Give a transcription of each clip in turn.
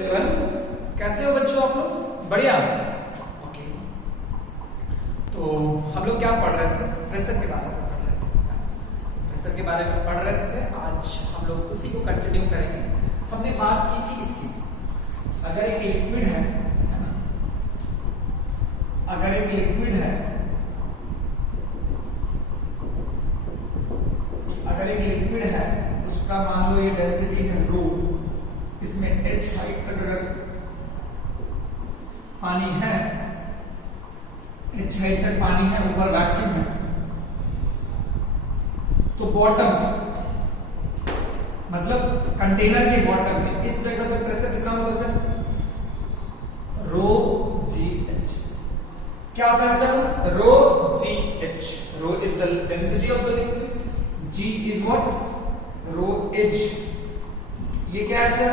कैसे हो बच्चों आप लोग? बढ़िया। ओके, तो हम लोग क्या पढ़ रहे थे? प्रेशर के बारे में पढ़ रहे थे। प्रेशर के बारे में पढ़ रहे थे। आज हम लोग उसी को कंटिन्यू करेंगे। हमने बात की थी इसकी, अगर एक लिक्विड है ना, अगर एक लिक्विड है, अगर एक लिक्विड है उसका मान लो ये डेंसिटी है रो, इसमें h हाइट तक अगर पानी है, h हाइट तक पानी है, ऊपर वैक्यूम है, तो बॉटम मतलब कंटेनर के बॉटम में इस जगह पे प्रेशर कितना होगा सर? Rho G H. क्या होता है सर? Rho G H. Rho is the density of the liquid, G is what? Rho H. ये क्या है सर?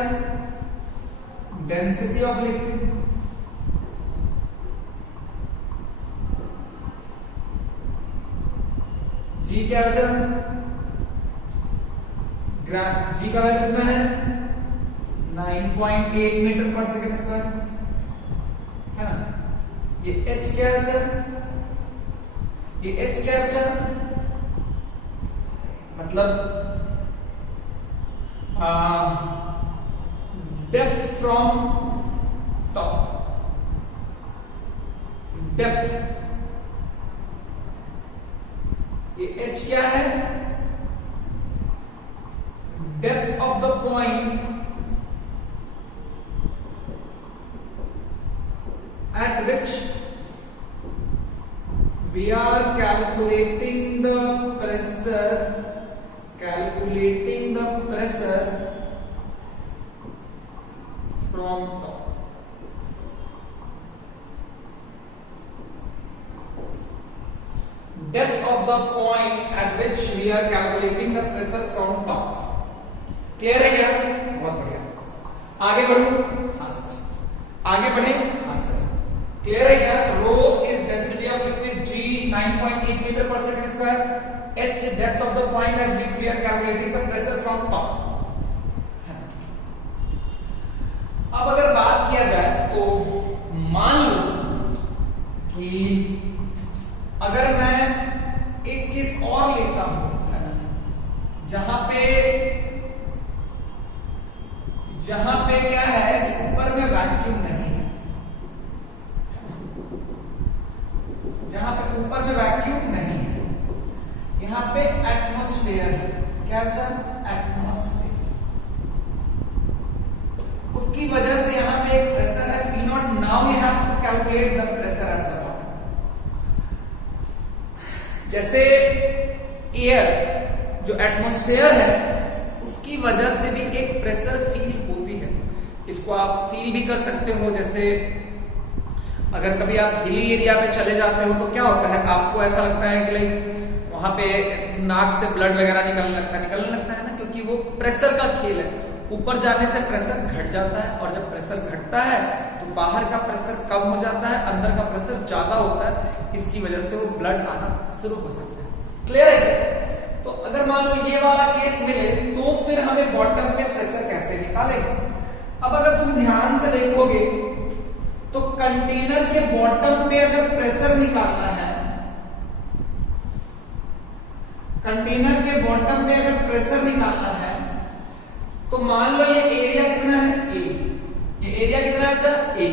Density of liquid. जी क्या है सर? जी का वैल्यू कितना है? 9.8 मीटर पर सेकेंड स्क्वायर, है ना। ये h क्या है सर? ये h क्या है सर? मतलब डेप्थ फ्रॉम टॉप, डेप्थ। ये h क्या है? Depth of the point at which we are calculating the pressure, calculating the pressure from top. Depth of the point at which we are calculating the pressure from top. Clear है क्या? बहुत बढ़िया। आगे बढ़ो। हाँ sir, आगे बढ़े। हाँ सर, क्लियर है क्या? Rho is density of liquid, g 9.8 metre पर second square, h depth of the point at which we are calculating the pressure from top. अब अगर बात किया जाए तो मान लो कि अगर मैं एक केस और लेता हूं, है ना, जहां पे क्या है कि ऊपर में वैक्यूम नहीं है, जहां पे ऊपर में वैक्यूम नहीं है, यहां पे एटमॉस्फेयर है। क्या सर? एटमॉस्फेयर। उसकी वजह से यहां पे एक प्रेशर है P naught. Now you have to calculate the pressure at the bottom. जैसे एयर जो एटमॉस्फेयर है उसकी वजह से भी एक प्रेशर फील होती है। इसको आप फील भी कर सकते हो, जैसे अगर कभी आप हिली एरिया पे चले जाते हो तो क्या होता है, आपको ऐसा लगता है कि लाइक वहां पे नाक से ब्लड वगैरह निकलने लगता है ना, क्योंकि वो प्रेशर का खेल है। ऊपर जाने से प्रेशर घट जाता है, और जब प्रेशर घटता है तो बाहर का प्रेशर कम हो जाता है, अंदर का प्रेशर ज्यादा होता है। इसकी वजह से वो ब्लड आना शुरू हो जाता है। क्लियर है? तो अगर मान लो ये वाला केस मिले तो फिर हमें बॉटम पे प्रेशर कैसे निकालेंगे? अब अगर तुम ध्यान से देखोगे तो कंटेनर के बॉटम पे अगर प्रेशर निकालना है, कंटेनर के बॉटम पे अगर प्रेशर निकालना है तो मान लो ये एरिया कितना है? A। ये एरिया कितना है सर? A।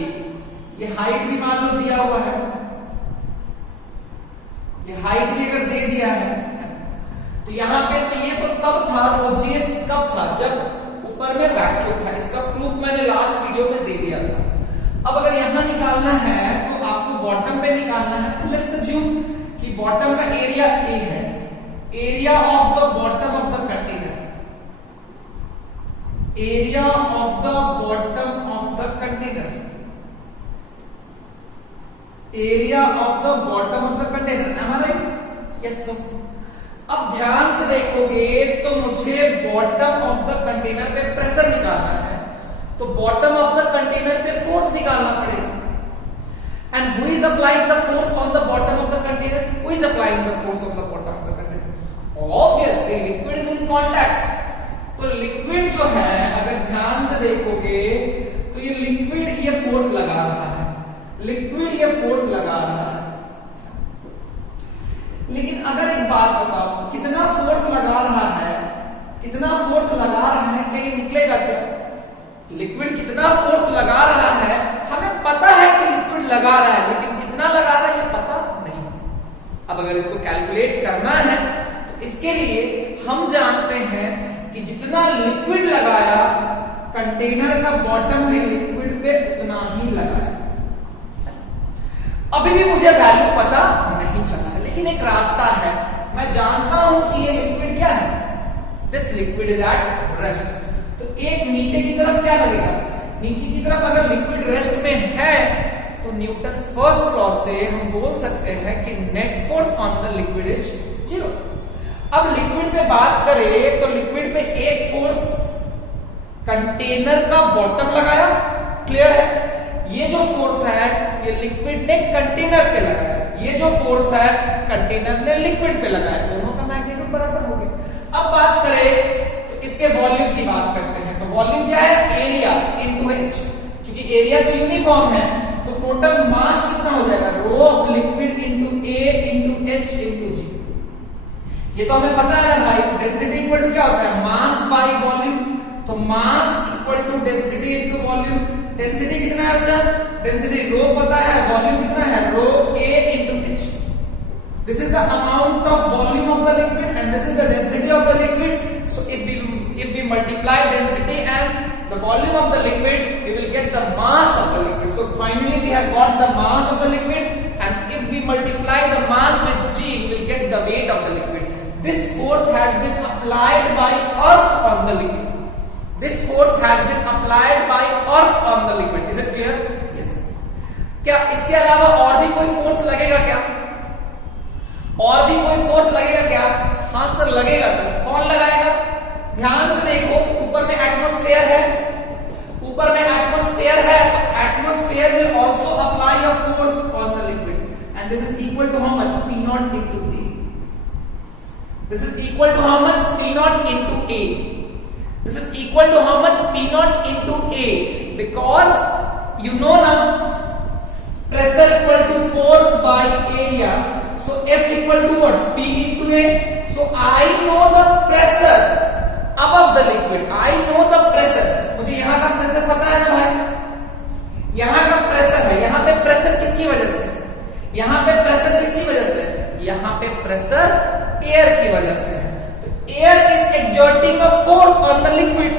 ये हाइट भी मान लो दिया हुआ है, ये हाइट भी अगर दे दिया है तो यहां पे तो ये तो तब था, रोजीएस कब था? जब ऊपर में वैक्यूम था। इसका प्रूफ मैंने लास्ट वीडियो में दे दिया था। अब अगर यहां निकालना है तो आपको बॉटम पे निकालना है, तो लेट्स अज्यूम कि बॉटम का एरिया A है, area of the bottom of the container, area of the bottom of the container, area of the bottom of the container. Am I right? Yes sir. अब ध्यान से देखोगे तो मुझे bottom of the container पे pressure निकालना है, तो बॉटम ऑफ द कंटेनर पे फोर्स निकालना पड़ेगा। And who is applying the force on the bottom of the container? Who is applying the force on the bottom of the container? Obviously liquid is in contact. तो liquid जो है अगर ध्यान से देखोगे तो ये लिक्विड कितना फोर्स लगा रहा है, हमें पता है कि लिक्विड लगा रहा है, लेकिन कितना लगा रहा है ये पता नहीं। अब अगर इसको कैलकुलेट करना है तो इसके लिए हम जानते हैं कि जितना लिक्विड लगाया कंटेनर का बॉटम में लिक्विड पे उतना ही लगाया। अभी भी मुझे वैल्यू पता नहीं चला है, लेकिन एक रास्ता है, मैं जानता हूं कि ये लिक्विड क्या है, this liquid is at rest. तो एक नीचे की तरफ क्या लगेगा, नीचे की तरफ अगर लिक्विड रेस्ट में है तो न्यूटन्स फर्स्ट लॉ से हम बोल सकते हैं कि net force on the liquid is 0। अब लिक्विड पे बात करें तो लिक्विड पे एक फोर्स कंटेनर का बॉटम लगाया, क्लियर है। ये जो फोर्स है ये लिक्विड ने कंटेनर पे लगाया, ये जो फोर्स है कंटेनर ने लिक्विड पे लगाया, दोनों का मैग्नीट्यूड बराबर हो गया। अब बात करें तो इसके वॉल्यूम की बात करते हैं, तो वॉल्यूम क्या है, एरिया इनटू एच। क्योंकि एरिया तो यूनिफॉर्म है तो टोटल मास कितना हो जाएगा, rho of liquid into a into h into g. ये तो हमें पता है ना भाई, डेंसिटी इक्वल टू क्या होता है, मास बाय वॉल्यूम। तो mass equal to density into volume. Density कितना है बच्चा, डेंसिटी रो पता है, वॉल्यूम कितना है, rho a into h. This is the amount of volume of the liquid and this is the density of the liquid. So if we multiply density and the volume of the liquid, we will get the mass of the liquid. So finally we have got the mass of the liquid, and if we multiply the mass with g, we will get the weight of the liquid. This force has been applied by earth on the liquid. This force has been applied by earth on the liquid. Is it clear? Yes. क्या इसके अलावा और भी कोई force लगेगा क्या, और भी कोई फोर्स लगेगा क्या? हाँ सर लगेगा सर। कौन लगाएगा, ध्यान से देखो, ऊपर में एटमॉस्फेयर है, ऊपर में एटमॉस्फेयर है, atmosphere will also apply a force on the liquid and this is equal to how much, P naught into A. This is equal to how much, P naught into A. This is equal to how much, P naught into A, because you know now pressure equal to force by area. So F equal to what, P into A. So I know the pressure above the liquid. I know the pressure. मुझे यहाँ का pressure पता है ना भाई, यहाँ का pressure है, यहाँ पे प्रेशर किसकी वजह से, यहाँ पे प्रेशर किसकी वजह से, यहाँ पे प्रेशर एयर की वजह से है। तो air is exerting a force on the liquid.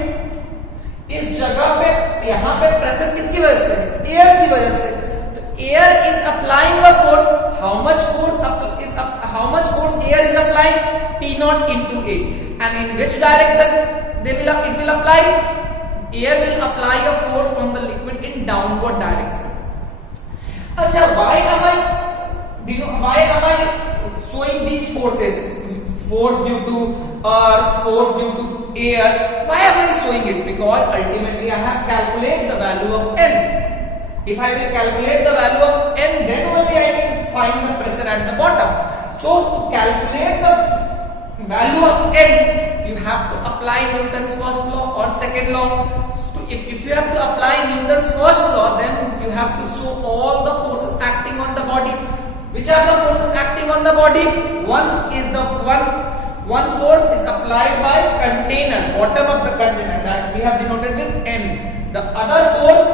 इस जगह पे यहाँ पे प्रेशर किसकी वजह से, एयर की वजह से। तो air is applying a force, how much force air is applying, P naught into A. And in which direction it will apply? Air will apply a force on the liquid in downward direction. अच्छा, why am I showing these forces? Force due to earth, force due to air. Why am I showing it? Because ultimately I have calculated the value of N. If I will calculate the value of N, then only I will find the pressure at the bottom. So to calculate the value of N, you have to apply Newton's first law or second law. So if you have to apply Newton's first law, then you have to show all the forces acting on the body. Which are the forces acting on the body? One force is applied by container, bottom of the container, that we have denoted with N. The other force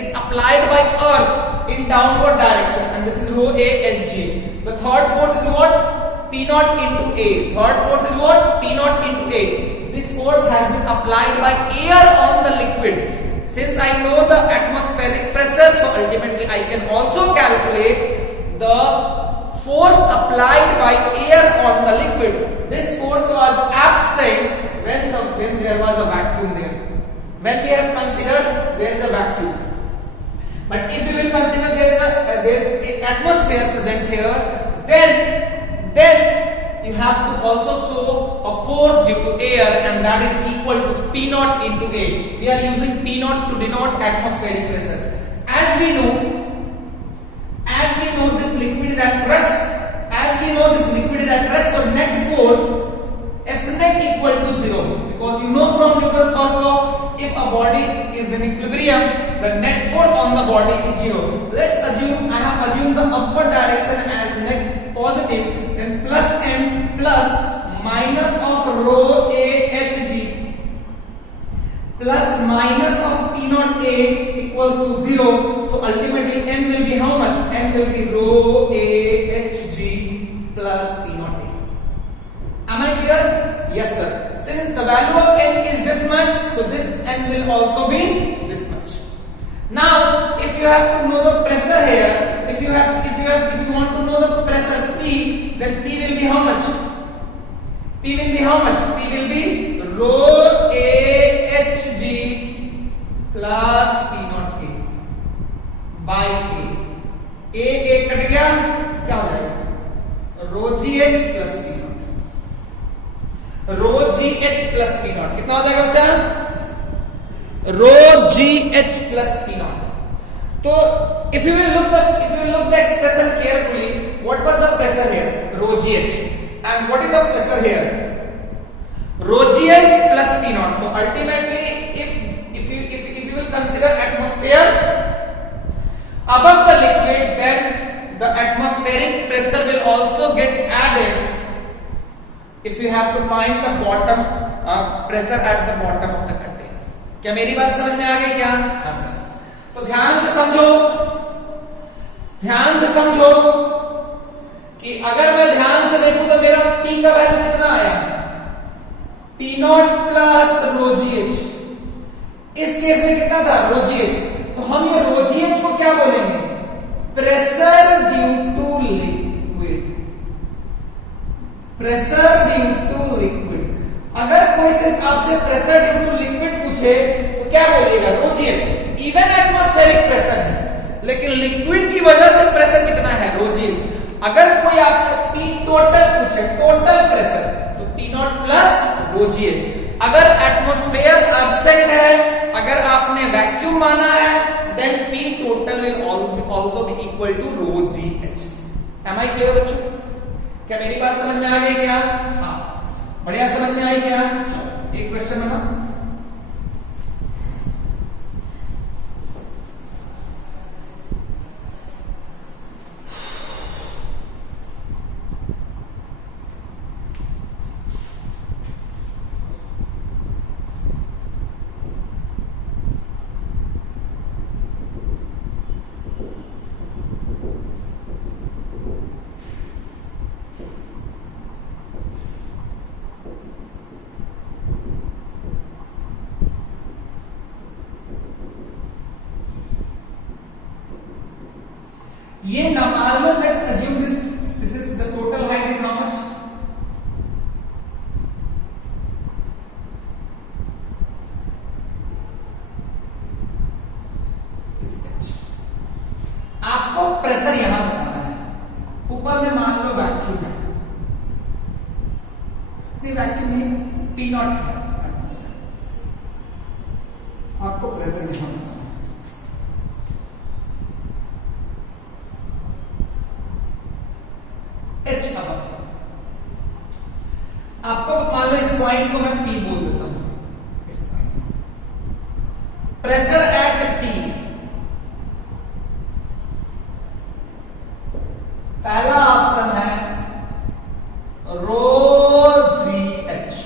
is applied by earth in downward direction, and this is rho A H G. The third force is what? P naught into A. Third force is what? P naught into A. This force has been applied by air on the liquid. Since I know the atmospheric pressure, so ultimately I can also calculate the force applied by air on the liquid. This force was absent when there was a vacuum there. When we have considered there is a vacuum. But if we will consider there is an atmosphere present here, then you have to also show a force due to air, and that is equal to P naught into A. We are using P naught to denote atmospheric pressure. As we know this liquid is at rest. So net force F net equal to 0, because you know from Newton's first law, if a body is in equilibrium, the net force on the body is 0. Let's assume I have assumed the upward direction as net positive, then plus m plus minus of rho A H G. plus minus of P naught A equals to 0. So ultimately n will be how much? N will be rho A H G plus P naught A. Am I clear? Yes sir. Since the value of n is this much, so this n will also be this much. Now if you have to know the pressure here, if you want to know the pressure P, then P will be how much? P will be how much? P will be rho A H G plus P naught A by A. A cut गया, क्या हो जाएगा? rho G H plus P naught. rho G H plus P naught कितना हो जाएगा बच्चा? rho G H plus P naught. तो if you will look the expression carefully, what was the pressure here? Rho G H. And what is the pressure here? Rho G H plus P naught. So ultimately, if you will consider atmosphere above the liquid, then the atmospheric pressure will also get added. If you have to find the bottom pressure at the bottom of the container. क्या मेरी बात समझ में आ गई क्या? हाँ sir. तो ध्यान से समझो कि अगर मैं ध्यान से देखूं तो मेरा P का वैल्यू कितना आया? P naught plus rho G H. इस केस में कितना था? rho G H. तो हम ये rho G H को क्या बोलेंगे? Pressure due to liquid. Pressure due to liquid. अगर कोई सिर्फ आपसे प्रेशर ड्यू टू लिक्विड पूछे तो क्या बोलिएगा? rho G H. Even atmospheric pressure है, लेकिन लिक्विड की वजह से प्रेशर कितना है? rho G H. अगर कोई आपसे P टोटल पूछे, टोटल प्रेशर, तो P naught plus rho G H. अगर एटमॉस्फेयर एब्सेंट है, अगर आपने वैक्यूम माना है, then P total will also be equal to rho G H. Am I clear बच्चों? क्या मेरी बात समझ में आ गई क्या? हाँ, बढ़िया समझ में आई क्या? चलो एक क्वेश्चन बना. ये normal, let's assume this is the total height is how much? आपको प्रेशर यहां बताना है. ऊपर में मान लो वैक्यूम है, वैक्यूम नहीं, P नॉट है. आपको प्रेशर यहां बताना है. H आपको मान लो इस पॉइंट को मैं P बोल देता हूं. इस पॉइंट प्रेशर एट P, पहला ऑप्शन है rho G H,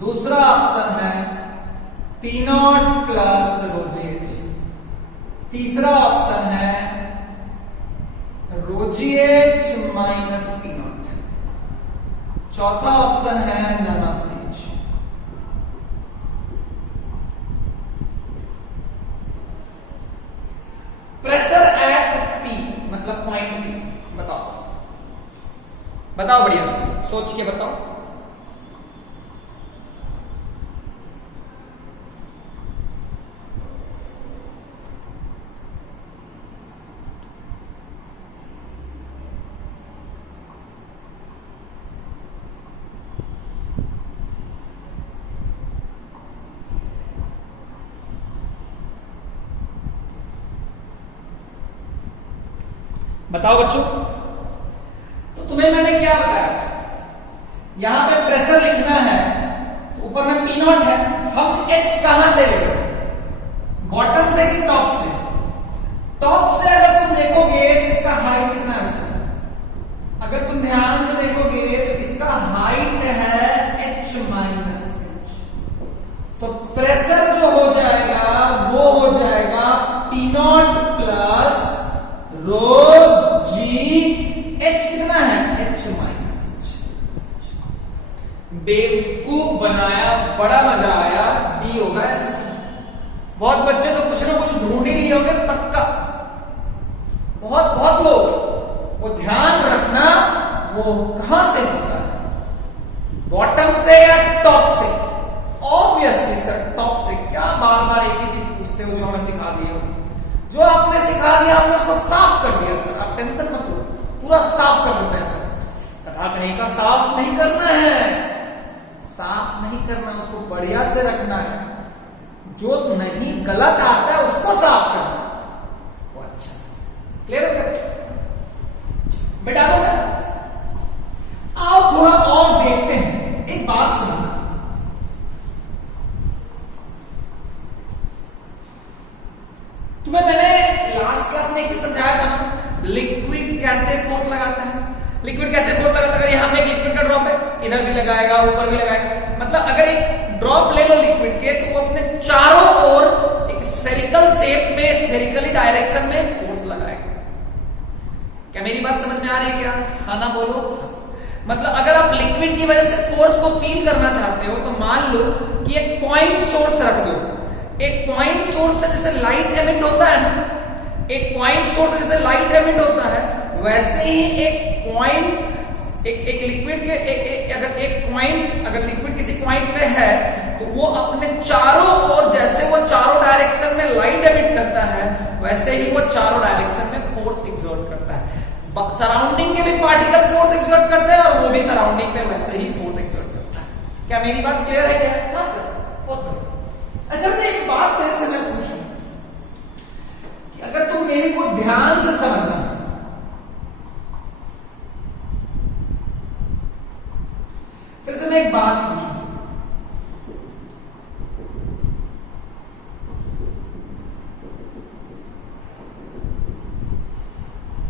दूसरा ऑप्शन है P naught plus rho G H, तीसरा ऑप्शन है rho G H minus P naught, चौथा ऑप्शन है none of these. Pressure at P मतलब पॉइंट P. बताओ बढ़िया से सोच के बताओ. बताओ बच्चों. तो तुम्हें मैंने क्या बताया था? यहां पे प्रेशर लिखना है तो ऊपर में P नॉट है. हम H कहां से लेंगे? बॉटम से कि टॉप से? टॉप से अगर तुम देखोगे तो इसका हाइट कितना है? अगर तुम ध्यान से देखोगे तो इसका हाइट है H माइनस H. तो pressure not plus row G H कितना है एच माइनस एच। बेवकूफ बनाया, बड़ा मजा आया, डी होगा आंसर। बहुत बच्चे तो कुछ ना कुछ ढूंढ ही लिए होंगे पक्का, बहुत बहुत लोग। वो ध्यान रखना वो कहां से होता है, बॉटम से या टॉप से। ऑब्वियसली सर टॉप से। क्या बार बार एक ही चीज पूछते हो जो हमें सिखा दिया हो, जो आपने सिखा दिया हमने उसको साफ कर दिया सर, आप टेंशन मत लो, पूरा साफ कर देते हैं सर। कथा कहीं का साफ नहीं करना है, साफ नहीं करना, उसको बढ़िया से रखना है। जो नहीं गलत आता है उसको साफ करना वो अच्छा से। क्लियर हो गया बेटा? आओ थोड़ा और देखते हैं। एक बात समझना, तुम्हें मैंने लास्ट क्लास में एक चीज समझाया था ना, लिक्विड कैसे फोर्स लगाता है। लिक्विड कैसे फोर्स लगाता है? अगर यहां पे एक लिक्विड का ड्रॉप है, इधर भी लगाएगा ऊपर भी लगाएगा, मतलब अगर एक ड्रॉप ले लो लिक्विड के तो वो अपने चारों ओर एक स्फेरिकल शेप में, स्फेरिकली डायरेक्शन में फोर्स लगाएगा। क्या मेरी बात समझ में आ रही है क्या? हाँ ना बोलो। मतलब अगर आप लिक्विड की वजह से फोर्स को फील करना चाहते हो तो मान लो कि एक पॉइंट सोर्स रख दो। एक पॉइंट सोर्स से जैसे लाइट एमिट होता है ना, एक पॉइंट सोर्स से जैसे लाइट एमिट होता है, वैसे ही एक पॉइंट एक लिक्विड के अगर एक पॉइंट, अगर लिक्विड किसी पॉइंट पे है तो वो अपने चारों ओर, जैसे वो चारों डायरेक्शन में लाइट एमिट करता है, वैसे ही वो चारों डायरेक्शन में फोर्स एक्सर्ट करता है। सराउंडिंग के भी पार्टिकल फोर्स एक्सर्ट करते हैं और वो भी सराउंडिंग पे वैसे ही फोर्स एक्सर्ट करता है। क्या मेरी बात क्लियर है क्या? हाँ सर, बहुत बढ़िया। अच्छा मुझे एक बात तेरे से मैं पूछूं कि अगर तुम मेरी को ध्यान से समझना, फिर से मैं एक बात पूछूं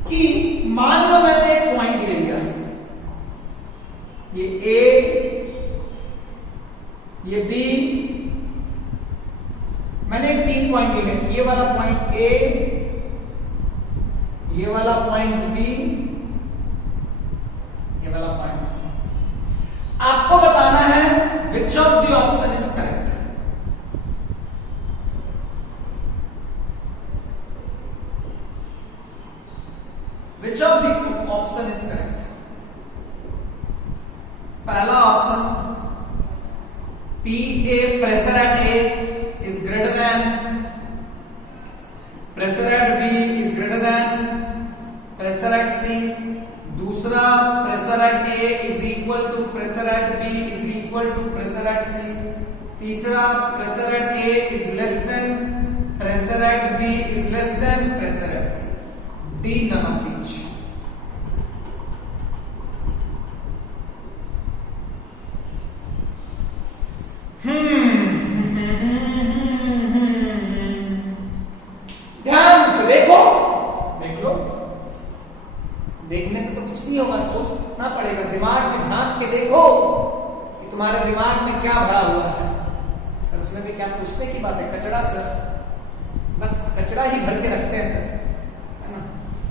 कि मान लो मैंने एक पॉइंट ले लिया, ये ए, ये बी, मैंने एक 3 पॉइंट ले लिया, ये वाला पॉइंट ए, ये वाला पॉइंट बी, ये वाला पॉइंट सी। आपको बताना है विच of the option is correct. Which of the option is correct? पहला option PA, pressure at A is greater than pressure at B is greater than pressure at C. दूसरा pressure at A is equal to pressure at B is equal to pressure at C. तीसरा pressure at A is less than pressure at B is less than pressure at C. D none of each. ध्यान से देखो, देख लो। देखने से तो कुछ नहीं होगा, सोचना पड़ेगा, दिमाग में झांक के देखो कि तुम्हारे दिमाग में क्या भरा हुआ है। सर उसमें भी क्या पूछने की बात है? कचरा सर, बस कचरा ही भर के रखते हैं सर,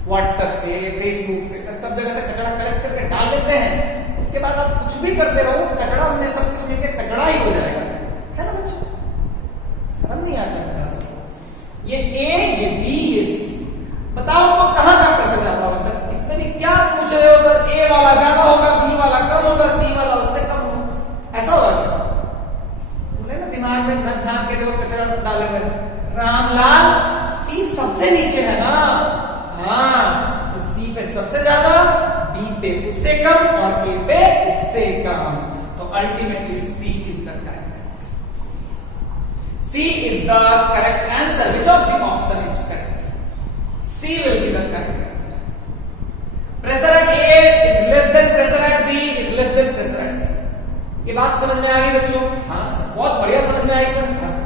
व्हाट्सएप से, फेसबुक से, सब जगह से कचरा कलेक्ट करके डाल लेते हैं। उसके बाद आप कुछ भी करते रहो, कचरा उनमें सब कुछ मिलकर कचरा ही हो जाएगा, है ना बच्चों? समझ नहीं आता बता सकते। ये ए, ये बी, ये सी, बताओ तो कहां का प्रेशर ज्यादा होगा सर? इसमें भी क्या पूछ रहे हो सर? ए वाला ज्यादा होगा, बी वाला कम होगा, सी वाला उससे कम होगा, ऐसा होगा क्या? बोले ना दिमाग में झांक के देखो, कचरा डालेंगे। रामलाल सी सबसे नीचे है ना, हाँ, तो सी पे सबसे ज्यादा, बी पे उससे कम और ए पे उससे कम, तो ultimately C is the correct answer. C is the correct answer. Which of the option is correct? C will be the correct answer. Pressure at A is less than pressure at B is less than pressure at C. ये बात समझ में आ गई बच्चों? हाँ sir, बहुत बढ़िया समझ में आई सर। हाँ सर,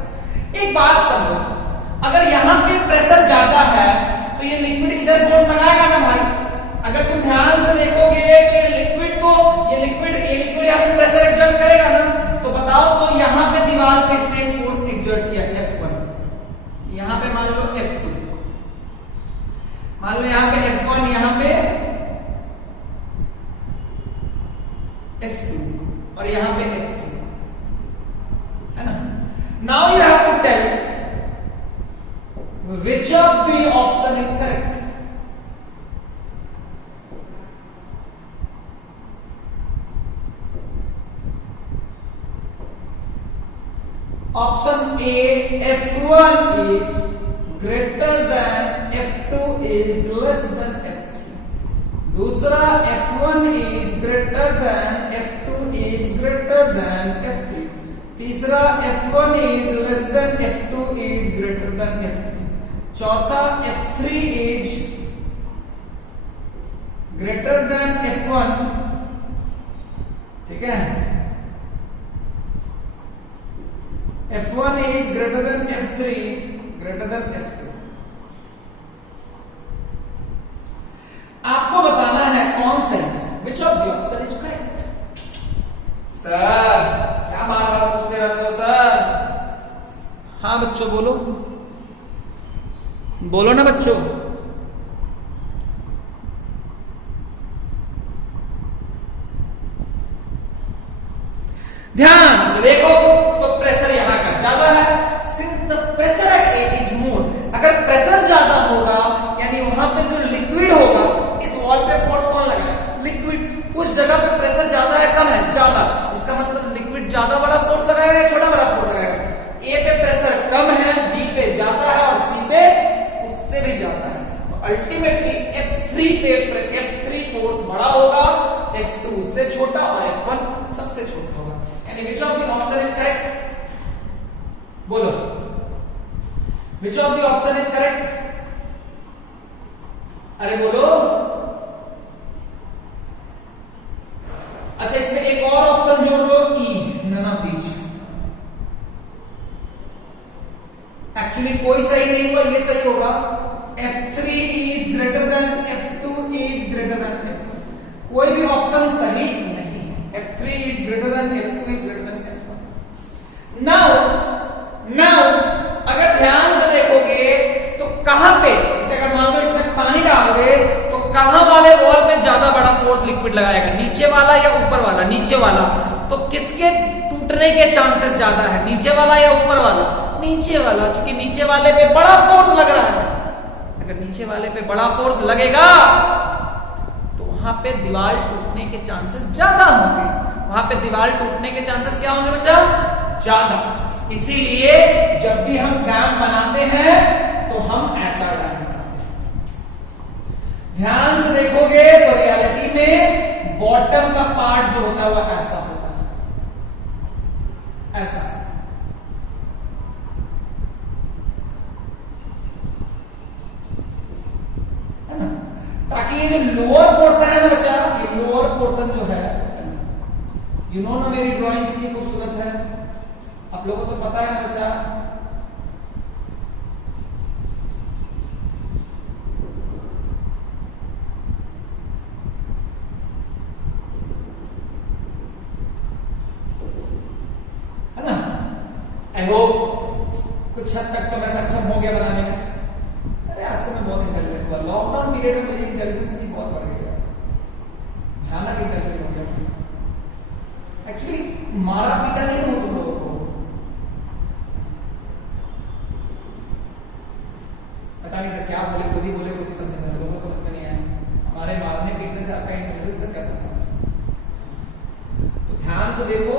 एक बात समझो, अगर यहां पे प्रेशर ज्यादा है तो ये लिक्विड इधर फोर्स लगाएगा ना भाई। अगर तुम ध्यान से देखोगे तो ये लिक्विड यहाँ पे प्रेशर एक्सर्ट करेगा ना, तो बताओ तो यहाँ पे दीवार पे इसने एक फोर्स एक्सर्ट किया F1, यहाँ पे मान लो F2, मान लो यहाँ पे F1, यहाँ पे F2 और यहाँ पे F3, है ना। Now you have to tell which of the option is correct. Option A, F1 is greater than F2 is less than F3. दूसरा F1 is greater than F2 is greater than F3. तीसरा F1 is less than F2 is greater than F3. चौथा F3 is greater than F1, ठीक है। F1 is greater than F3, greater than F2. आपको बताना है कौन सही है, which of the option is correct. Sir क्या बार बार पूछते रहते हो सर? हाँ बच्चों बोलो, बोलो ना बच्चों। ध्यान से देखो तो प्रेशर यहां का ज्यादा है, since the pressure at A is more. अगर प्रेशर ज्यादा होगा यानी वहां पे जो लिक्विड होगा, इस वॉल पे फोर्स कौन लगाएगा? लिक्विड। उस जगह पे प्रेशर ज्यादा है कम है? ज्यादा। इसका मतलब लिक्विड ज्यादा बड़ा फोर्स लगाएगा या छोटा बड़ा फोर्स लगाएगा? ए पे प्रेशर कम है, बी पे ज्यादा है और सी पे उससे भी ज्यादा है। तो अल्टीमेटली F3 पे F3 फोर्स बड़ा होगा, F2 उससे छोटा और F1 सबसे छोटा होगा। यानी which of the option is correct? बोलो, which of the option is correct? अरे बोलो। अच्छा इसमें एक और ऑप्शन जोड़ लो, E, none of these. Actually कोई सही नहीं हुआ, ये सही होगा। F3 is greater than F2 is greater than F1. कोई भी ऑप्शन सही नहीं है। F3 is greater than F2 is greater than F1. Now अगर ध्यान से देखोगे तो कहां पे, जैसे अगर मान लो इसमें पानी डाल दे तो कहां वाले वॉल पे ज्यादा बड़ा फोर्स लिक्विड लगाएगा? नीचे वाला या ऊपर वाला? नीचे वाला। तो किसके टूटने के चांसेस ज्यादा है, नीचे वाला या ऊपर वाला? नीचे वाला, क्योंकि नीचे वाले पे बड़ा फोर्स लग रहा है। अगर नीचे वाले पे बड़ा फोर्स लगेगा तो वहां पे दीवार टूटने के चांसेस ज्यादा होंगे। वहां पे दीवार टूटने के चांसेस क्या होंगे बच्चा? ज्यादा। इसीलिए जब भी हम डैम बनाते हैं तो हम ऐसा डैम बनाते हैं। ध्यान से देखोगे तो रियलिटी में बॉटम का पार्ट जो होता है वो ऐसा होता है, ऐसा। है ना? ताकि ये जो लोअर पोर्शन है ना बच्चा, ये लोअर पोर्शन जो है ना, यू नो ना मेरी ड्राइंग कितनी खूबसूरत है, आप लोगों को तो पता है ना बच्चा। है ना? आई होप कुछ हद तक तो मैं सक्षम हो गया बनाने में। अरे आजकल मैं बहुत इंटेलिजेंट हुआ, लॉकडाउन पीरियड में मेरी इंटेलिजेंस बहुत बढ़ गई है, भयानक इंटेलिजेंट हो गया। एक्चुअली मारा पीटा नहीं हो तुम लोगों को, पता नहीं सर क्या बोले, खुद ही बोले, खुद ही समझे, लोगों को समझ में नहीं आया। हमारे मारने पीटने से आपका इंटेलिजेंस का क्या संबंध है? तो ध्यान से देखो,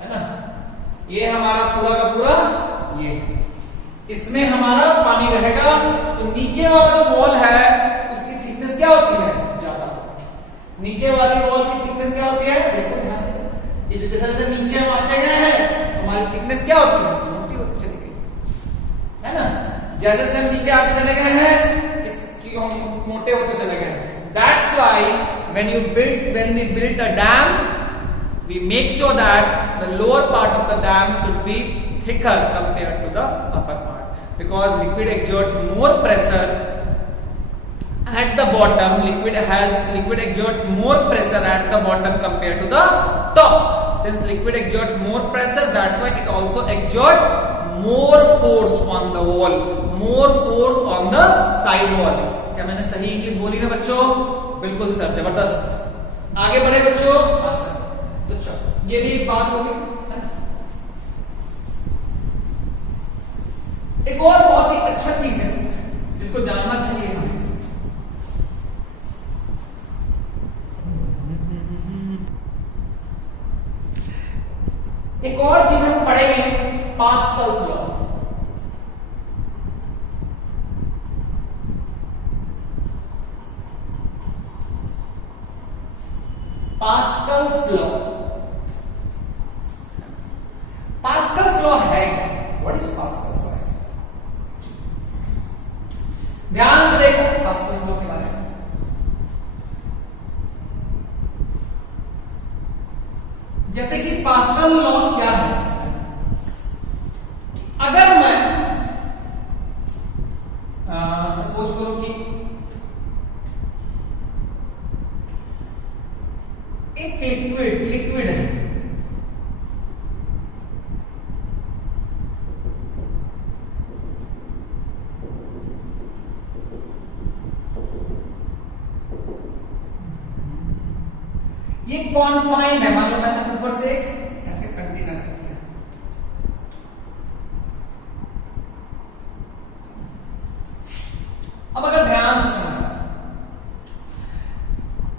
है ना? ये हमारा पूरा का पूरा, ये इसमें हमारा पानी रहेगा। तो नीचे वाला जो वॉल है उसकी थिकनेस क्या होती है? ज्यादा। नीचे वाली वॉल की थिकनेस क्या होती है? देखो ध्यान से, ये जो जैसे जैसे नीचे हम आते गए हैं हमारी थिकनेस क्या होती है? मोटी होती चली गई, है ना? जैसे जैसे हम नीचे आते चले गए हैं इसकी हम मोटे होते चले गए। That's why when we built a dam, we make sure that the lower part of the dam should be thicker compared to the upper part, because liquid exert more pressure at the bottom. Liquid exert more pressure at the bottom compared to the top. since liquid exert more pressure, that's why it also exert more force on the wall, more force on the side wall. क्या मैंने सही English बोली ना बच्चों? बिल्कुल sir, जबरदस्त। आगे बढ़े बच्चों। हाँ सर, तो चलो ये भी एक बात होगी। एक और बहुत ही अच्छा चीज है जिसको जानना चाहिए हमें। एक और चीज हम पढ़ेंगे, Pascal's law. Pascal's law, Pascal's law है व्हाट इज पास्कल्स लॉ? ध्यान से देखो पास्कल्स लॉ के बारे में। जैसे कि पास्कल लॉ क्या है? अगर मैं सपोज करो कि एक लिक्विड है, ये कॉन्फाइंड है। मान लो मैंने ऊपर से एक ऐसे कंटेनर रख दिया, अब अगर ध्यान से समझना,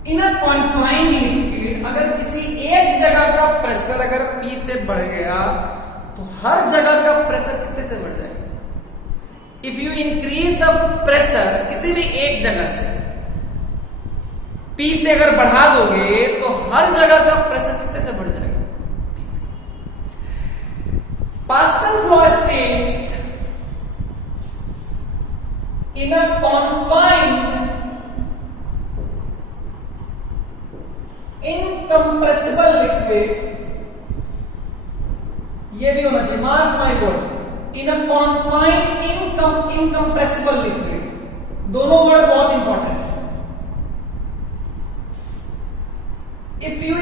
इन अ कॉन्फाइंड लिक्विड अगर किसी एक जगह का प्रेशर अगर P से बढ़ गया तो हर जगह का प्रेशर कितने से बढ़ जाएगा? If you increase the pressure किसी भी एक जगह से P से अगर बढ़ा दोगे तो हर जगह का प्रेशर कितने से बढ़ जाएगा? P से। Pascal's law states in a confined incompressible liquid, ये भी होना चाहिए, mark my word, in a confined incompressible liquid, दोनों वर्ड बहुत इंपॉर्टेंट है। If you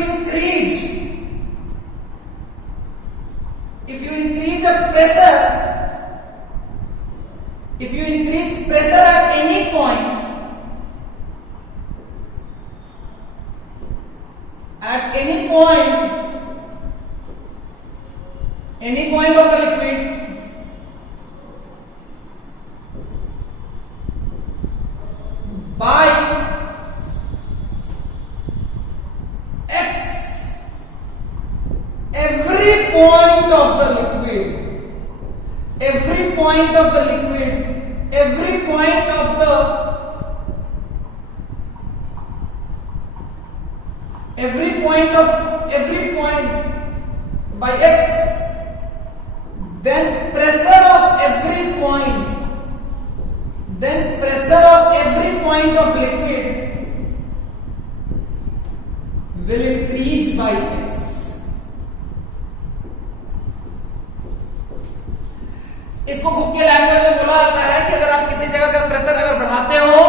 increase the pressure, if you increase pressure at any point of the liquid, by x, every point of the liquid, every point of the liquid, every point of the, every point by x, then pressure of every point, then pressure of every point of liquid will increase by x. इसको book के language में बोला जाता है कि अगर आप किसी जगह का प्रेशर अगर बढ़ाते हो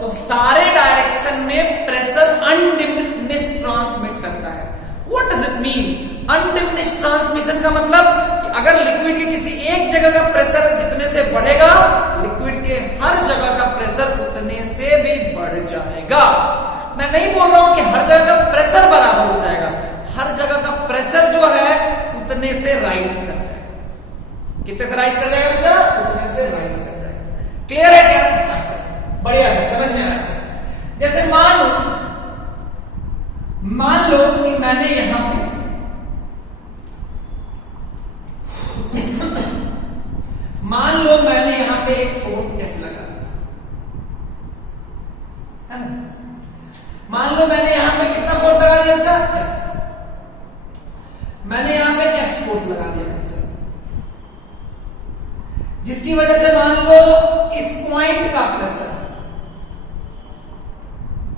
तो सारे डायरेक्शन में प्रेशर अनडिमिनिश्ड ट्रांसमिट करता है। What does it mean? Undiminished transmission का मतलब कि अगर लिक्विड के किसी एक जगह का प्रेशर जितने से बढ़ेगा, लिक्विड के हर जगह का प्रेशर उतने से भी बढ़ जाएगा। मैं नहीं बोल रहा हूं कि हर जगह का प्रेशर बराबर हो जाएगा, हर जगह का प्रेशर जो है उतने से राइज कर जाएगा। कितने से राइज कर जाएगा बच्चा? उतने से राइज कर जाएगा। क्लियर है क्या? बढ़िया है, समझ में आया सर। जैसे मान लो कि मैंने यहां पे मान लो मैंने यहां पे एक फोर्स F लगा दिया, है ना? मान लो मैंने यहां पे कितना फोर्स लगा दिया बच्चा? F। मैंने यहां पे F फोर्स लगा दिया बच्चा, जिसकी वजह से मान लो इस पॉइंट का प्रेशर,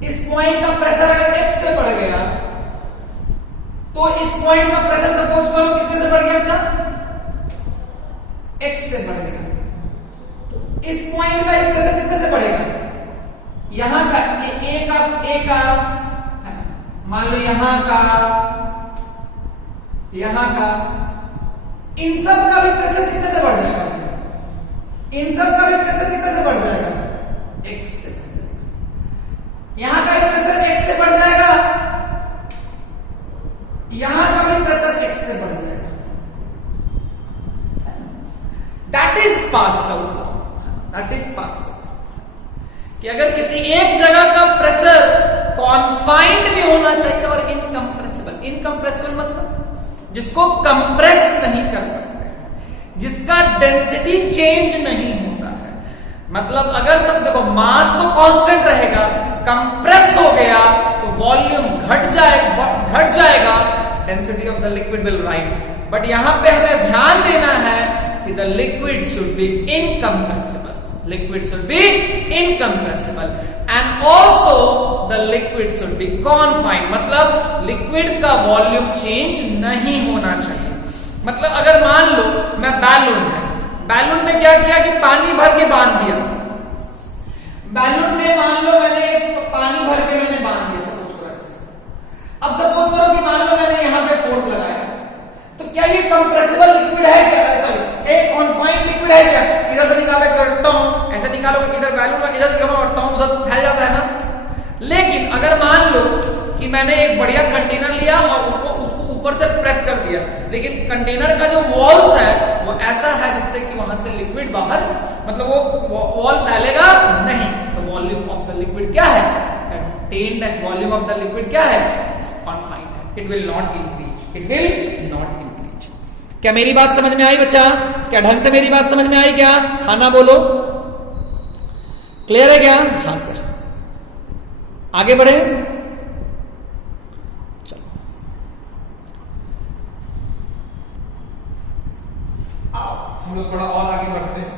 इस पॉइंट का प्रेशर अगर x से बढ़ गया तो इस पॉइंट का प्रेशर सपोज करो कितने से बढ़ गया बच्चा? x से बढ़ गया। तो इस पॉइंट का प्रेशर कितने से बढ़ेगा? यहां का a का मान लो यहां का यहां का, इन सब का भी प्रेशर कितने से बढ़ जाएगा? इन सब का भी प्रेशर कितने से बढ़ जाएगा? x से। यहां का प्रेशर x से बढ़ जाएगा, यहां का भी प्रेशर x से बढ़ जाएगा। That is passed out law, that is passed out कि अगर किसी एक जगह का प्रेशर कॉन्फाइंड भी होना चाहिए और इनकंप्रेसिबल। इनकंप्रेसिबल मतलब जिसको कंप्रेस नहीं कर सकते, जिसका डेंसिटी चेंज नहीं होता है। मतलब अगर सब देखो मास तो कांस्टेंट रहेगा, कंप्रेस हो गया तो वॉल्यूम घट जाएगा, density of the liquid will rise. But यहां पे हमें ध्यान देना है कि the liquid should be incompressible, liquid should be incompressible and also the liquid should be confined, मतलब liquid का वॉल्यूम चेंज नहीं होना चाहिए। मतलब अगर मान लो मैं बैलून है, बैलून में क्या किया कि पानी भर के बांध दिया, बैलून में मान लो मैंने पानी भर के मैंने बांध दिया, सपोज करो ऐसे। अब सपोज करो कि मान लो मैंने यहां पे फोर्स लगाया, तो क्या ये कंप्रेसिबल लिक्विड है क्या? सॉरी, एक कॉन्फाइंड लिक्विड है क्या? इधर से निकाले तो टॉम, ऐसे निकालोगे कि इधर बैलून में इधर टॉम उधर फैल जाता है ना। लेकिन अगर मान लो कि मैंने एक बढ़िया कंटेनर लिया और उसको ऊपर से प्रेस कर दिया, लेकिन कंटेनर का जो वॉल्स है वो ऐसा है जिससे कि वहां से लिक्विड बाहर, मतलब वो वॉल फैलेगा नहीं, तो वॉल्यूम ऑफ द लिक्विड क्या है? कंटेन्ड है। वॉल्यूम ऑफ द लिक्विड क्या है? कॉन्फाइंड है। It will not increase, it will not increase. क्या मेरी बात समझ में आई बच्चा? क्या ढंग से मेरी बात समझ में आई क्या? हाँ ना बोलो, क्लियर है क्या? हाँ सर, आगे बढ़े, चलो आओ हम लोग थोड़ा और आगे बढ़ते हैं।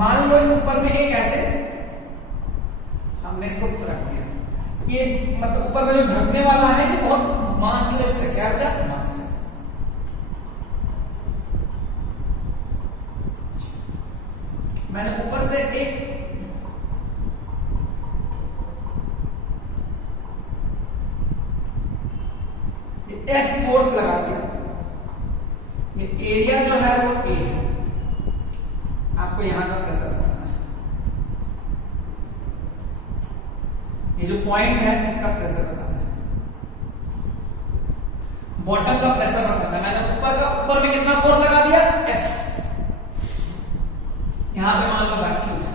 मान लो ऊपर में एक ऐसे हमने इसको रख दिया, ये मतलब ऊपर में जो ढकने वाला है ये बहुत मासलेस है। क्या अच्छा? मासलेस। मैंने ऊपर से एक F फोर्स लगा दिया, ये एरिया जो है वो A है, आपको यहां का प्रेशर बताना है। ये जो पॉइंट है इसका प्रेशर बताना है, बॉटम का प्रेशर बताना है। मैंने ऊपर में कितना फोर्स लगा दिया? F। यहां पे मान लो वैक्यूम है,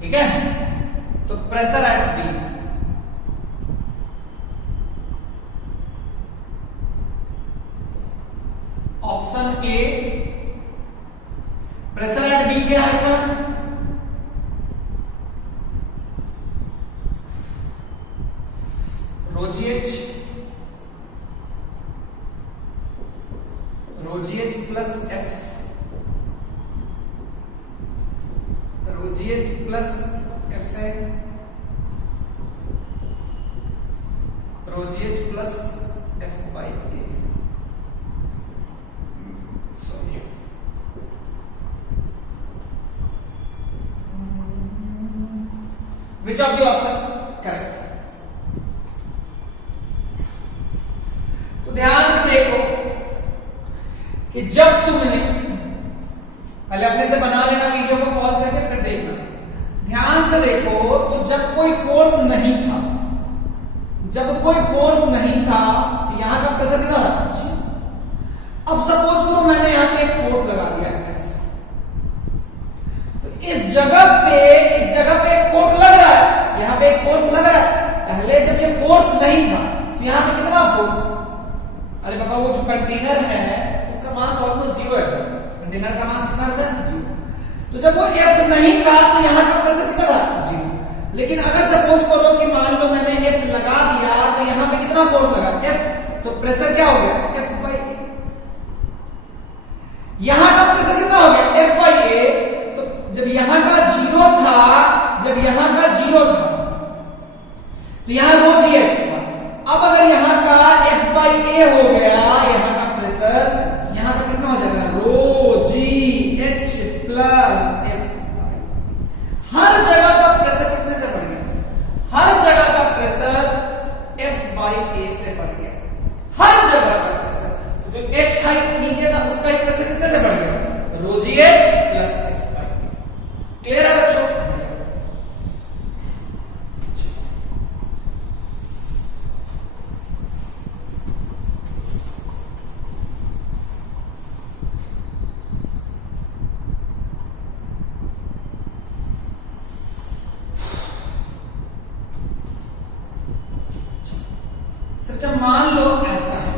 ठीक है? तो pressure at B, option A, pressure at B क्या है? अच्छा, rho g h plus F, rho g h plus F है, rho g h plus F by A. Which of the option correct? तो ध्यान से देखो कि जब तुमने पहले अपने से बना लेना, वीडियो को पॉज करके फिर देखना, ध्यान से देखो। तो जब कोई फोर्स नहीं था, जब कोई फोर्स नहीं था तो यहां का प्रेशर कितना था? अब सपोज करो मैंने यहां पे एक फोर्स लगा दिया, तो इस जगह पे एक फोर्स लग रहा है, यहां पे एक फोर्स लग रहा है। पहले जब ये फोर्स नहीं था तो यहां पे कितना फोर्स? अरे बाबा वो जो कंटेनर है उसका मास ऑलमोस्ट 0 है, कंटेनर का मास कितना है? 0। तो जब वो F नहीं था तो यहां का प्रेशर कितना था? 0। लेकिन अगर सपोज करो कि मान लो मैंने F प्रेशर क्या हो गया F by A। यहां का प्रेशर कितना हो गया F by A। तो जब यहां का जीरो था, तो यहां रो GH था। अब अगर यहां का F by A हो गया, यहां का प्रेशर यहां का कितना हो जाएगा रो GH प्लस F। हर जगह का प्रेशर कितने से बढ़ गया? हर जगह का प्रेशर F by A से बढ़ गया। हर जगह का प्रेशर जो H हाइट नीचे था उसका ही प्रेशर कितने से बढ़ गया रो GH plus F by A। Clear है बच्चों? अच्छा मान लो ऐसा है,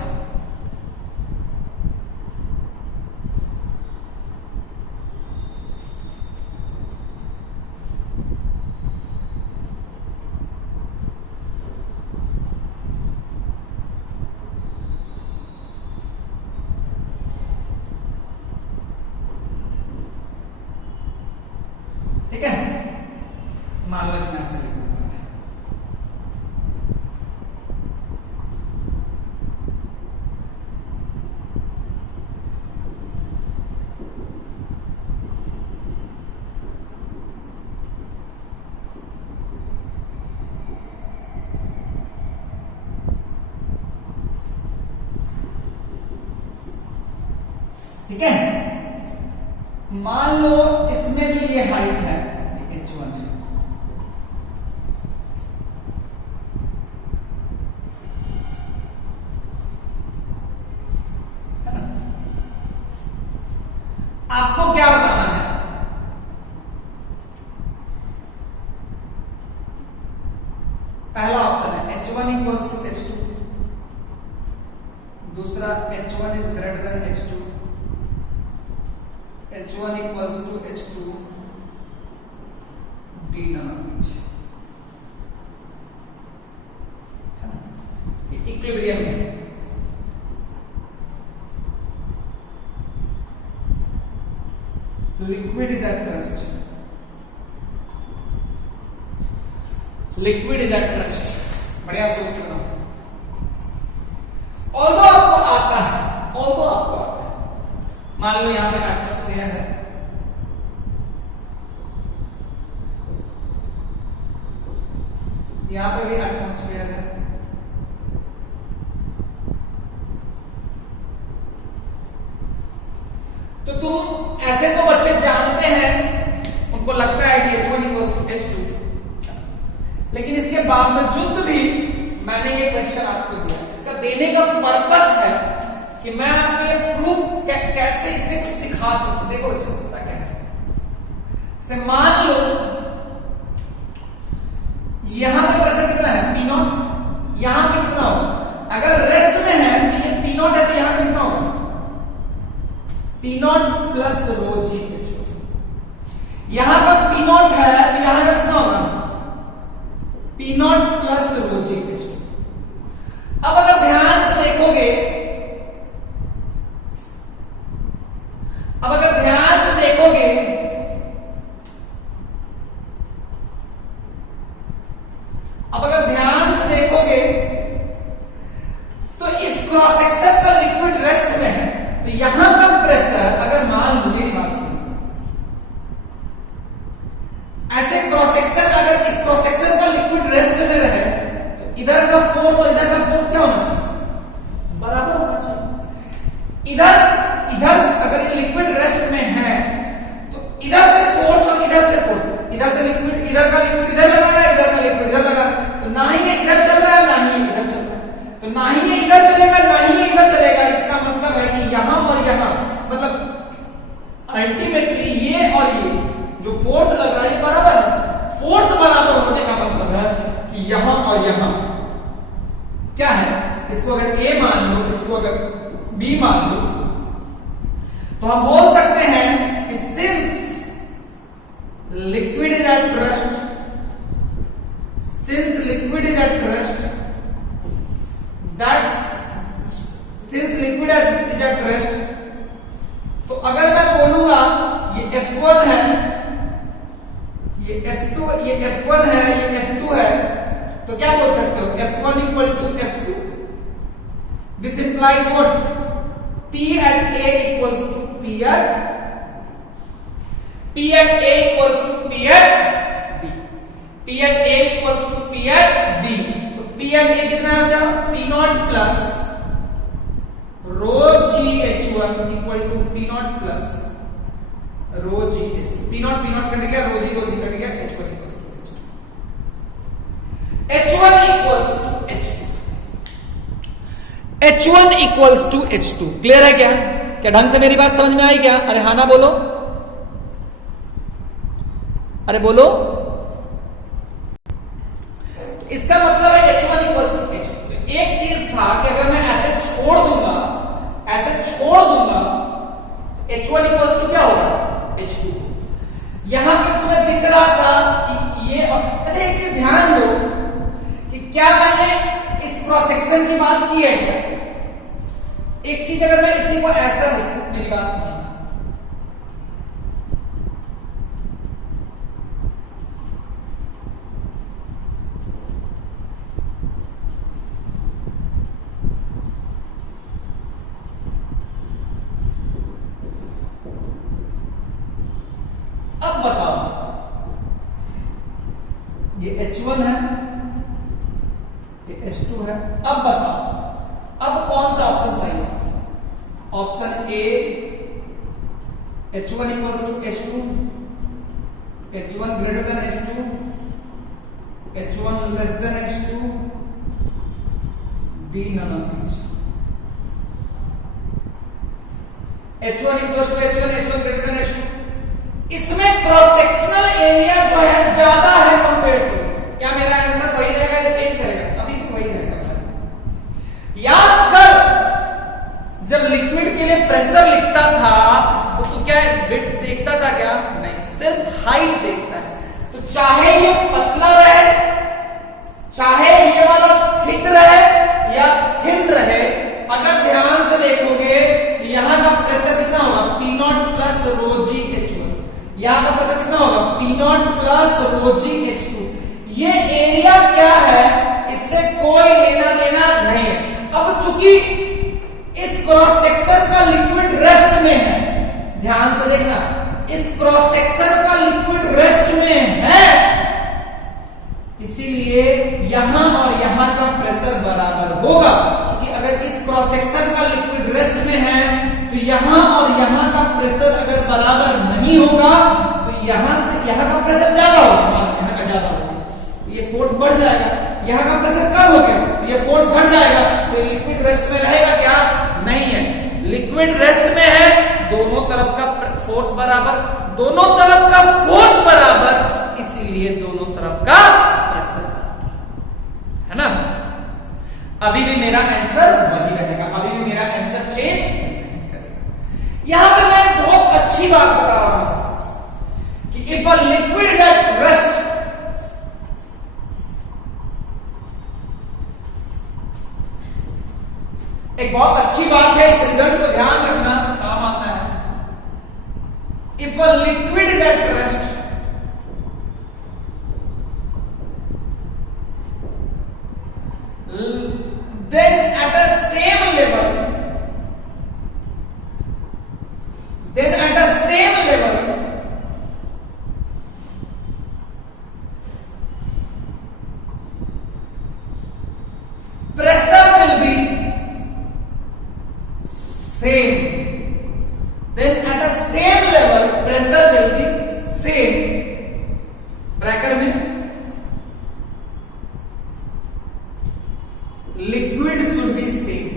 ठीक है। मान लो इसमें ऐसा लिखना है, ठीक है। मान लो इसमें जो ये हाइट है ये H1 है, आपको क्या बताना है? पहला ऑप्शन है H1 इक्वल्स टू H2, दूसरा H1 is greater than H2, H1 equals to H2 D none of each, है ना? ये इक्विलिब्रियम है। Liquid is at rest, liquid is at rest. बढ़िया सोच के बनाओ। ऑल्दो आपको आता है, मान लो यहां पे एटमॉस्फेयर है, यहां पे भी एटमॉस्फेयर है, तो तुम ऐसे तो बच्चे जानते हैं, उनको लगता है कि H1 equals to H2, लेकिन इसके बावजूद भी मैंने ये क्वेश्चन आपको दिया। इसका देने का पर्पस है कि मैं आपको ये प्रूफ कैसे इससे कुछ सिखा सकूं। देखो होता क्या है, से मान लो यहां पे प्रेशर कितना है P0, यहां पे कितना होगा? अगर रेस्ट में है तो ये P0 है, तो यहां पे कितना होगा P0 प्लस रो GH। यहां पर P0 है तो यहां पे कितना होगा P0 प्लस रो GH। अब अगर ध्यान से देखोगे, अब अगर ध्यान से देखोगे तो इस क्रॉस सेक्शन का लिक्विड रेस्ट में है, तो यहां का प्रेशर अगर मान लो, मेरी बात सुनो, ऐसे क्रॉस सेक्शन अगर इस क्रॉस सेक्शन का लिक्विड रेस्ट में रहे तो इधर का फोर्स और इधर का फोर्स क्या होना चाहिए? बराबर होना चाहिए। इधर अगर ये लिक्विड रेस्ट में है तो इधर से फोर्स और इधर से फोर्स, इधर से लिक्विड, इधर का लिक्विड इधर लगा रहा है, इधर का लिक्विड इधर लगा, तो ना ही ये इधर चल रहा है ना ही ये इधर चल रहा है, तो ना ही ये इधर चलेगा ना ही ये इधर चलेगा। इसका मतलब है कि यहां और यहां, मतलब अल्टीमेटली ये और ये जो फोर्स लग रहा है ये बराबर है। फोर्स बराबर होने का मतलब है कि यहां और यहां क्या है, इसको अगर A मान लो, इसको अगर B मान लो, तो हम बोल सकते हैं कि since liquid is at rest, that सकते हो F1 equal to F2. This implies what? P at A equals to P at A equals to P at B. P at A equals to P at B. तो P at A कितना आ जाएगा? P naught plus rho G H1 equal to P naught plus rho G H2. P naught cut गया, rho G cut गया, H1 equals to H2. H1 equals to H2. H1 equals to H2. Clear है क्या? क्या ढंग से मेरी बात समझ में आई क्या? अरे हाँ ना बोलो, अरे बोलो. इसका मतलब है H1 equals to H2. एक चीज था कि अगर मैं ऐसे छोड़ दूंगा H1 equals to क्या होगा? H2. यहां पे तुम्हें दिख रहा था कि ये, अच्छा एक चीज ध्यान दो कि क्या मैंने इस क्रॉस सेक्शन की बात की है क्या? एक चीज अगर मैं इसी को ऐसा लिखूं, मेरी बात समझना, अब बताओ ये H1 है, ये H2 है. अब बताओ अब कौन सा ऑप्शन सही है? Option A H1 equals to H2, H1 greater than H2, H1 less than H2, B none of these. H1 equals to H1, H1 greater than H2. इसमें क्रॉस सेक्शनल एरिया जो है ज्यादा है कंपेयर टू. क्या मेरा answer वही रहेगा या चेंज करेगा? अभी भी वही रहेगा भाई. याद कर, जब लिक्विड के लिए प्रेशर लिखता था तो तू क्या विड्थ देखता था क्या? नहीं, सिर्फ हाइट देखता है. तो चाहे ये पतला रहे, चाहे ये वाला थिक रहे या थिन रहे, अगर ध्यान से देखोगे यहां का प्रेशर कितना होगा? P naught plus rho G H1. यहां का प्रेशर कितना होगा? P naught plus rho G H2. ये एरिया क्या है, इससे कोई लेना देना नहीं है. अब चूंकि इस क्रॉस सेक्शन का लिक्विड रेस्ट में है, ध्यान से देखना, इस क्रॉस सेक्शन का लिक्विड रेस्ट में है, इसीलिए यहां और यहां का प्रेशर बराबर होगा. क्योंकि अगर इस क्रॉस सेक्शन का लिक्विड रेस्ट में है तो यहां और यहां का प्रेशर अगर बराबर नहीं होगा तो यहां से यहां का प्रेशर ज्यादा होगा, यहां का ज्यादा होगा, ये फोर्स बढ़ जाएगा. यहां का प्रेशर कम हो गया, ये फोर्स बढ़ जाएगा. तो लिक्विड रेस्ट में रहेगा क्या? नहीं है. लिक्विड रेस्ट में है, दोनों तरफ का फोर्स बराबर, दोनों तरफ का फोर्स बराबर, इसीलिए दोनों तरफ का प्रेशर बराबर है ना. अभी भी मेरा आंसर वही रहेगा, अभी भी मेरा आंसर चेंज नहीं करेगा. यहां पे मैं एक बहुत अच्छी बात बता रहा हूं कि if a liquid is at rest, एक बहुत अच्छी बात है, इस रिजल्ट को ध्यान रखना, काम आता है. If a liquid is at rest, then at a same level, pressure will be same. Then at a same level pressure will be same. Bracket में liquid should be same.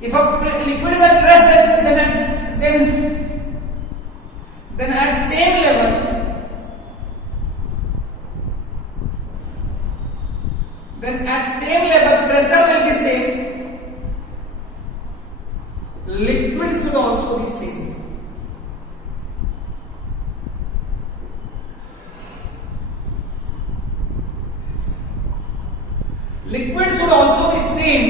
If a liquid is at rest, then at same level, pressure will be same. Liquid should also be same. Liquid should also be same.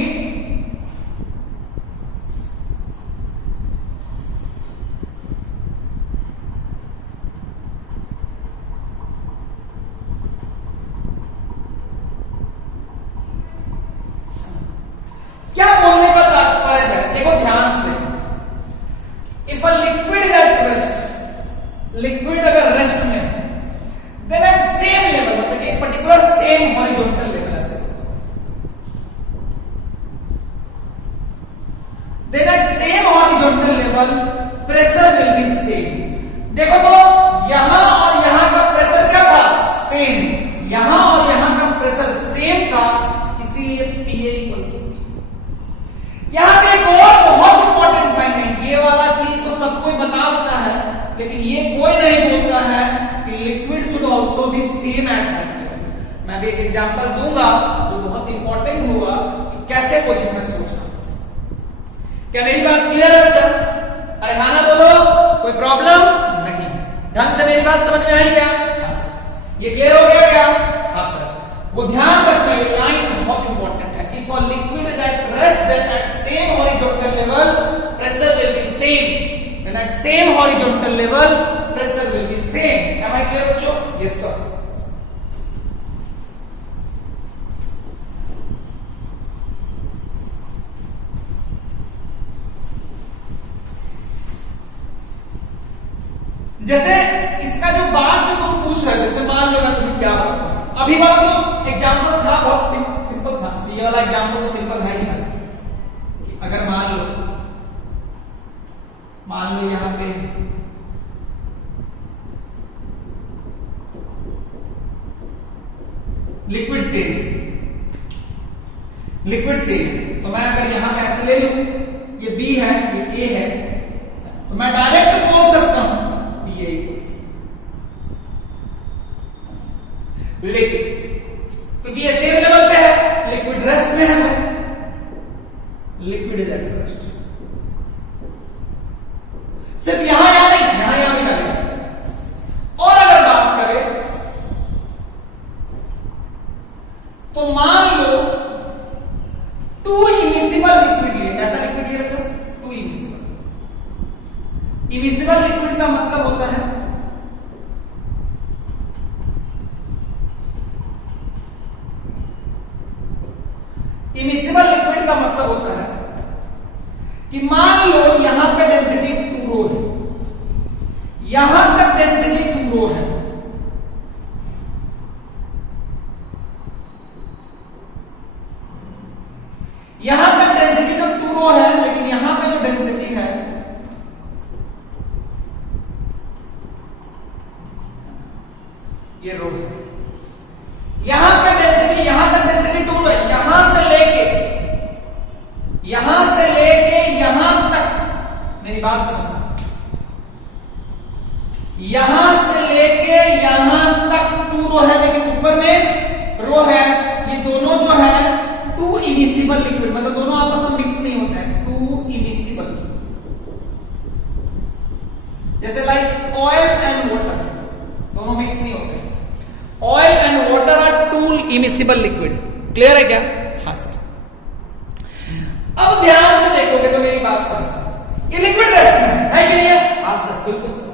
Same horizontal level ऐसे, then at same horizontal level pressure will be same. देखो तो यहां और यहां का pressure क्या था, same, यहां और यहां का प्रेशर सेम था, इसीलिए PA इक्वल्स टू P। यहां पे एक और बहुत इंपॉर्टेंट पॉइंट है, ये वाला चीज तो सब कोई बता देता है, लेकिन ये कोई नहीं बोलता है कि liquid should also be same at that level. मैं भी एक एग्जांपल दूंगा जो बहुत इंपॉर्टेंट होगा कि कैसे पोजीशन में सोचना। क्या मेरी बात क्लियर है बच्चा? अरे हाँ ना बोलो, कोई प्रॉब्लम नहीं? ढंग से मेरी बात समझ में आई क्या? हाँ सर। ये क्लियर हो गया क्या? हाँ सर। वो ध्यान रखना, ये लाइन बहुत इंपॉर्टेंट है। If a liquid is at rest then at same horizontal level pressure will be same, then at same horizontal level pressure will be same. Am I clear बच्चों? Yes sir. जैसे इसका जो बात जो तुम पूछ रहे थे, जैसे मान लो मैं तुम्हें क्या बताऊं, अभी वाला तो एग्जांपल था बहुत सिंपल था, सी वाला एग्जांपल तो सिंपल है ही है कि अगर मान लो यहां पे लिक्विड से तो मैं अगर यहां पे ऐसे ले लूं, ये B है, ये A है, तो मैं डायरेक्ट बोल सकता हूं लिक्विड, क्योंकि ये सेम लेवल पे है, लिक्विड रेस्ट में है, लिक्विड इज एट रेस्ट। सिर्फ यहां या नहीं, यहां भी डालेंगे। और अगर बात करें तो मान लो टू इमिसिबल लिक्विड लिए, कैसा लिक्विड लिए बच्चों? To immiscible. इमिसिबल लिक्विड का मतलब होता है इमिसिबल लिक्विड का मतलब होता है कि मान लो यहां पे डेंसिटी 2 रो है, यहां तक डेंसिटी 2 रो है, यहां तक डेंसिटी तो 2 रो है, लेकिन यहां पे जो डेंसिटी है ये रो है, यहां पे डेंसिटी, यहां तक डेंसिटी 2 है, यहां से लेके यहां तक, मेरी बात समझना, यहां से लेके यहां तक 2 रो है, लेकिन ऊपर में रो है, ये दोनों जो है 2 इमिसिबल लिक्विड, मतलब दोनों आपस में मिक्स नहीं होते हैं, 2 इमिसिबल, जैसे लाइक ऑयल एंड वाटर, दोनों मिक्स नहीं होते। Oil and water are 2 immiscible liquid. Clear है क्या? हाँ सर। अब ध्यान से देखोगे तो मेरी बात समझ, ये लिक्विड रेस्ट में है कि नहीं है? हाँ सर, बिल्कुल सर,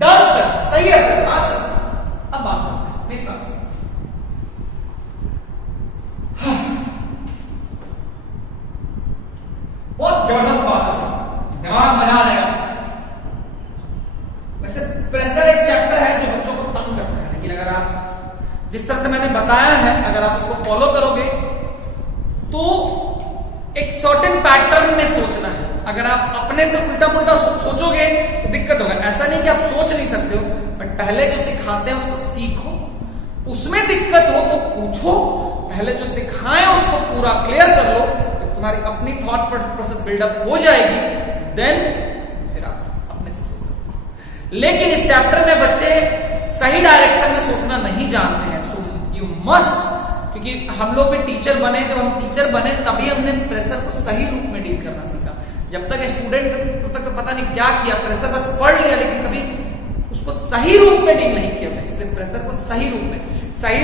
डन सर, सही है सर, हाँ सर। अब बात मेरी बात समझ, बहुत जबरदस्त बात है, दिमाग मजा आ जाएगा। वैसे प्रेशर एक चैप्टर है जो बच्चों को तंग करता है, लेकिन अगर आप जिस तरह से मैंने बताया है, अगर आप उसको फॉलो करोगे तो एक सर्टेन पैटर्न में सोचना है। अगर आप अपने से उल्टा पुल्टा सोचोगे तो दिक्कत होगा। ऐसा नहीं कि आप सोच नहीं सकते हो, बट पहले जो सिखाते हैं उसको सीखो, उसमें दिक्कत हो तो पूछो, पहले जो सिखाएं उसको पूरा क्लियर कर लो। जब तुम्हारी अपनी थॉट प्रोसेस बिल्डअप हो जाएगी, देन फिर आप अपने से सोच सकते हो। लेकिन इस चैप्टर में बच्चे सही डायरेक्शन में सोचना नहीं जानते हैं, सो यू मस्ट, क्योंकि हम लोग भी टीचर बने, जब हम टीचर बने तभी हमने प्रेशर को सही रूप में डील करना सीखा। जब तक स्टूडेंट तब तक तो पता नहीं क्या किया, प्रेशर बस पढ़ लिया, लेकिन कभी उसको सही रूप में डील नहीं किया। इसलिए प्रेशर को सही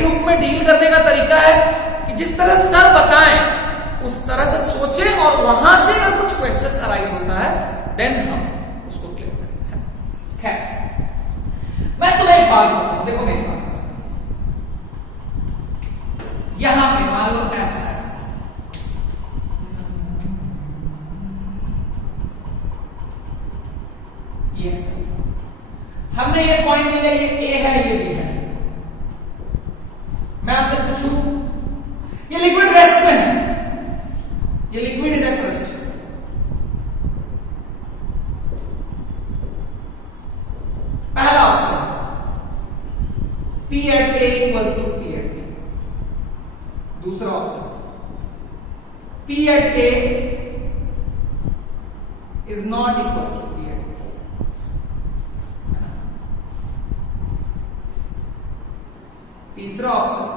रूप में डील करने का तरीका है कि जिस तरह सर बताएं उस तरह से सोचें, और वहां से अगर कुछ क्वेश्चंस अराइज होता है देन हम उसको क्लियर करें। खैर, मैं तुम्हें एक बात बताता हूं, देखो मेरी बात समझो। यहां पे मान लो ऐसा ये ऐसा, हमने ये पॉइंट लिया, ये ए है ये बी है। मैं आपसे पूछूं equals to P at B। दूसरा option, P at A is not equals to P at B। तीसरा option,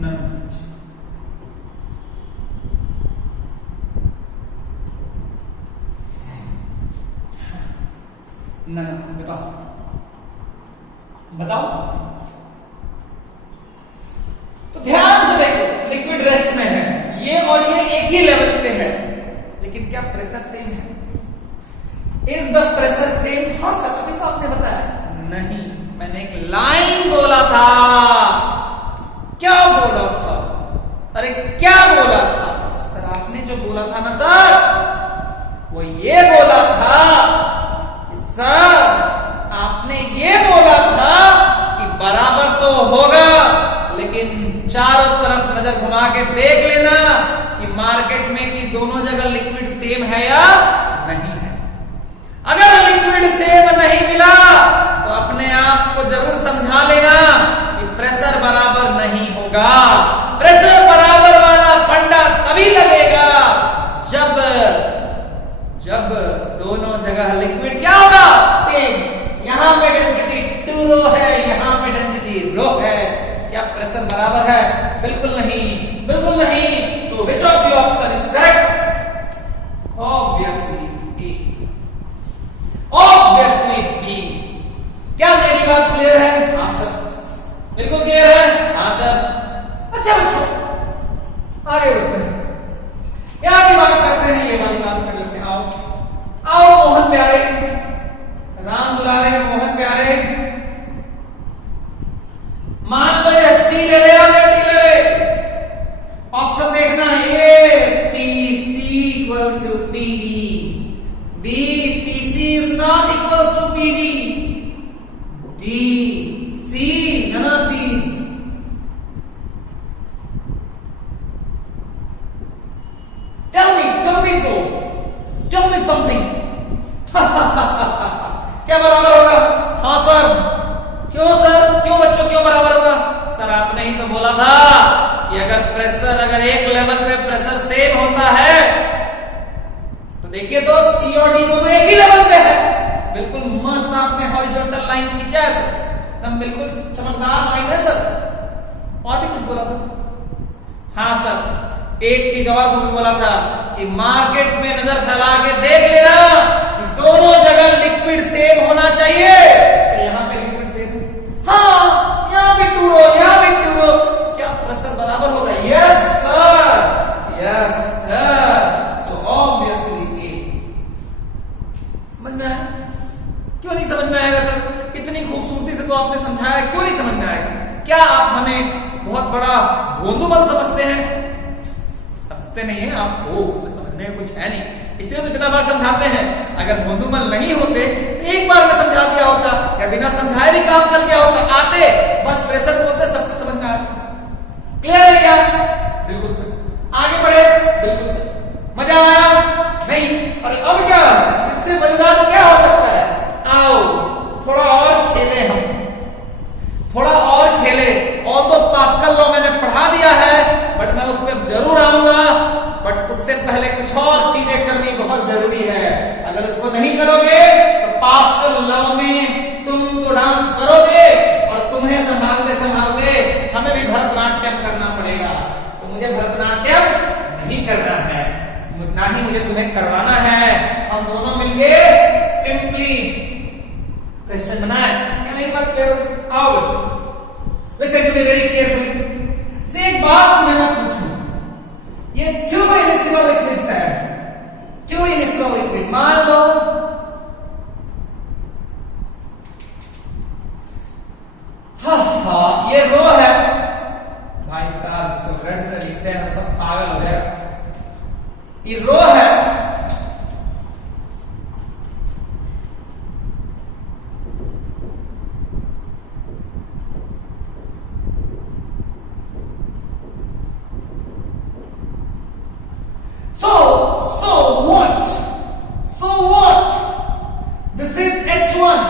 none of these. None of these. बताओ बताओ। तो ध्यान से देखो, लिक्विड रेस्ट में है ये और ये एक ही लेवल पे है, लेकिन क्या प्रेशर सेम है? Is the pressure same? हाँ सर, अभी तो आपने बताया नहीं, मैंने एक लाइन बोला था। क्या बोला था? अरे क्या बोला था सर? आपने जो बोला था ना सर, वो ये बोला था कि सर आपने ये बोला था कि बराबर तो होगा, लेकिन चारों तरफ नजर घुमा के देख लेना कि मार्केट में कि दोनों जगह लिक्विड सेम है या नहीं है। अगर लिक्विड सेम नहीं मिला तो अपने आप को जरूर समझा लेना कि प्रेशर बराबर नहीं होगा। प्रेशर बराबर वाला फंडा तभी लगेगा जब दोनों जगह लिक्विड क्या होगा? सेम। यहां पे डेंसिटी 2 रो है, यहां पे डेंसिटी रो है। क्या प्रेशर बराबर है? बिल्कुल नहीं, बिल्कुल नहीं। So which of the option is correct? Obviously B, obviously B. क्या मेरी बात क्लियर है? हाँ सर, बिल्कुल क्लियर है। हाँ सर। अच्छा बच्चों, आगे बढ़ते हैं, यहाँ की बात करते हैं, ये वाली बात कर लेते हैं। आओ आओ मोहन प्यारे, राम दुलारे मोहन प्यारे, मान लो ये सी ले ले या टी ले ले। ऑप्शन देखना, A P C equal to P D, B P C is not equal to P D, D C none of these. Tell me something. क्या बराबर होगा? हाँ सर। क्यों सर? क्यों बच्चों, क्यों बराबर होगा? सर आपने ही तो बोला था कि अगर एक लेवल पे प्रेशर सेम होता है तो देखिए तो सी और डी दोनों एक ही लेवल पे है। बिल्कुल मस्त आपने हॉरिजॉन्टल लाइन खींचा है सर, एकदम बिल्कुल चमकदार लाइन है सर। और भी कुछ बोला था? हाँ सर, एक चीज और भी बोला था कि मार्केट में नजर फैला के देख लेना कि दोनों जगह लिक्विड सेम होना चाहिए। तो यहाँ पे लिक्विड सेम, हाँ यहाँ भी 2 रो, यहाँ भी 2 रो। क्या प्रेशर बराबर होगा? Yes sir, yes sir. So obviously A. समझ में आया? क्यों नहीं समझ में आएगा सर? इतनी खूबसूरती से तो आपने समझाया, क्यों नहीं समझ में आएगा? क्या आप हमें बहुत बड़ा भोंदूमल समझते हैं? समझते नहीं है आप, हो उसमें समझने का कुछ है नहीं, इसलिए तो इतना बार समझाते हैं। अगर भोंदूमल नहीं होते एक बार में समझा दिया होता, या बिना समझाए भी काम चल गया होता। आते बस प्रेशर बोलते, सब कुछ समझ में आता। क्लियर है क्या? बिल्कुल सर। आगे बढ़े? बिल्कुल सर। मजा आया? नहीं? और अब क्या, इससे मजेदार क्या हो सकता है? आओ थोड़ा और खेले, हम थोड़ा और खेले। और तो पास्कल लॉ मैंने पढ़ा दिया है, बट मैं उस पर जरूर आऊंगा। बट उससे पहले कुछ और चीजें करनी बहुत जरूरी है। अगर उसको नहीं करोगे तो पास्कल लॉ में तुम तो डांस करोगे और तुम्हें संभालते संभालते हमें भी भरतनाट्यम करना पड़ेगा। तो मुझे भरतनाट्यम नहीं करना है, ना ही मुझे तुम्हें करवाना है। हम दोनों मिलके सिंपली क्वेश्चन बनाए। क्या मेरी बात क्लियर? आओ बच्चों, listen to me very carefully. से एक बात तुम्हें मैं पूछूं, ये 2 इमिसिबल लिक्विड्स है, 2 इमिसिबल लिक्विड। मान लो हाँ ये रो है। भाई साहब इसको रेड से लिखते हैं तो सब पागल हो जाएगा। ये रो है, So what? This is H1.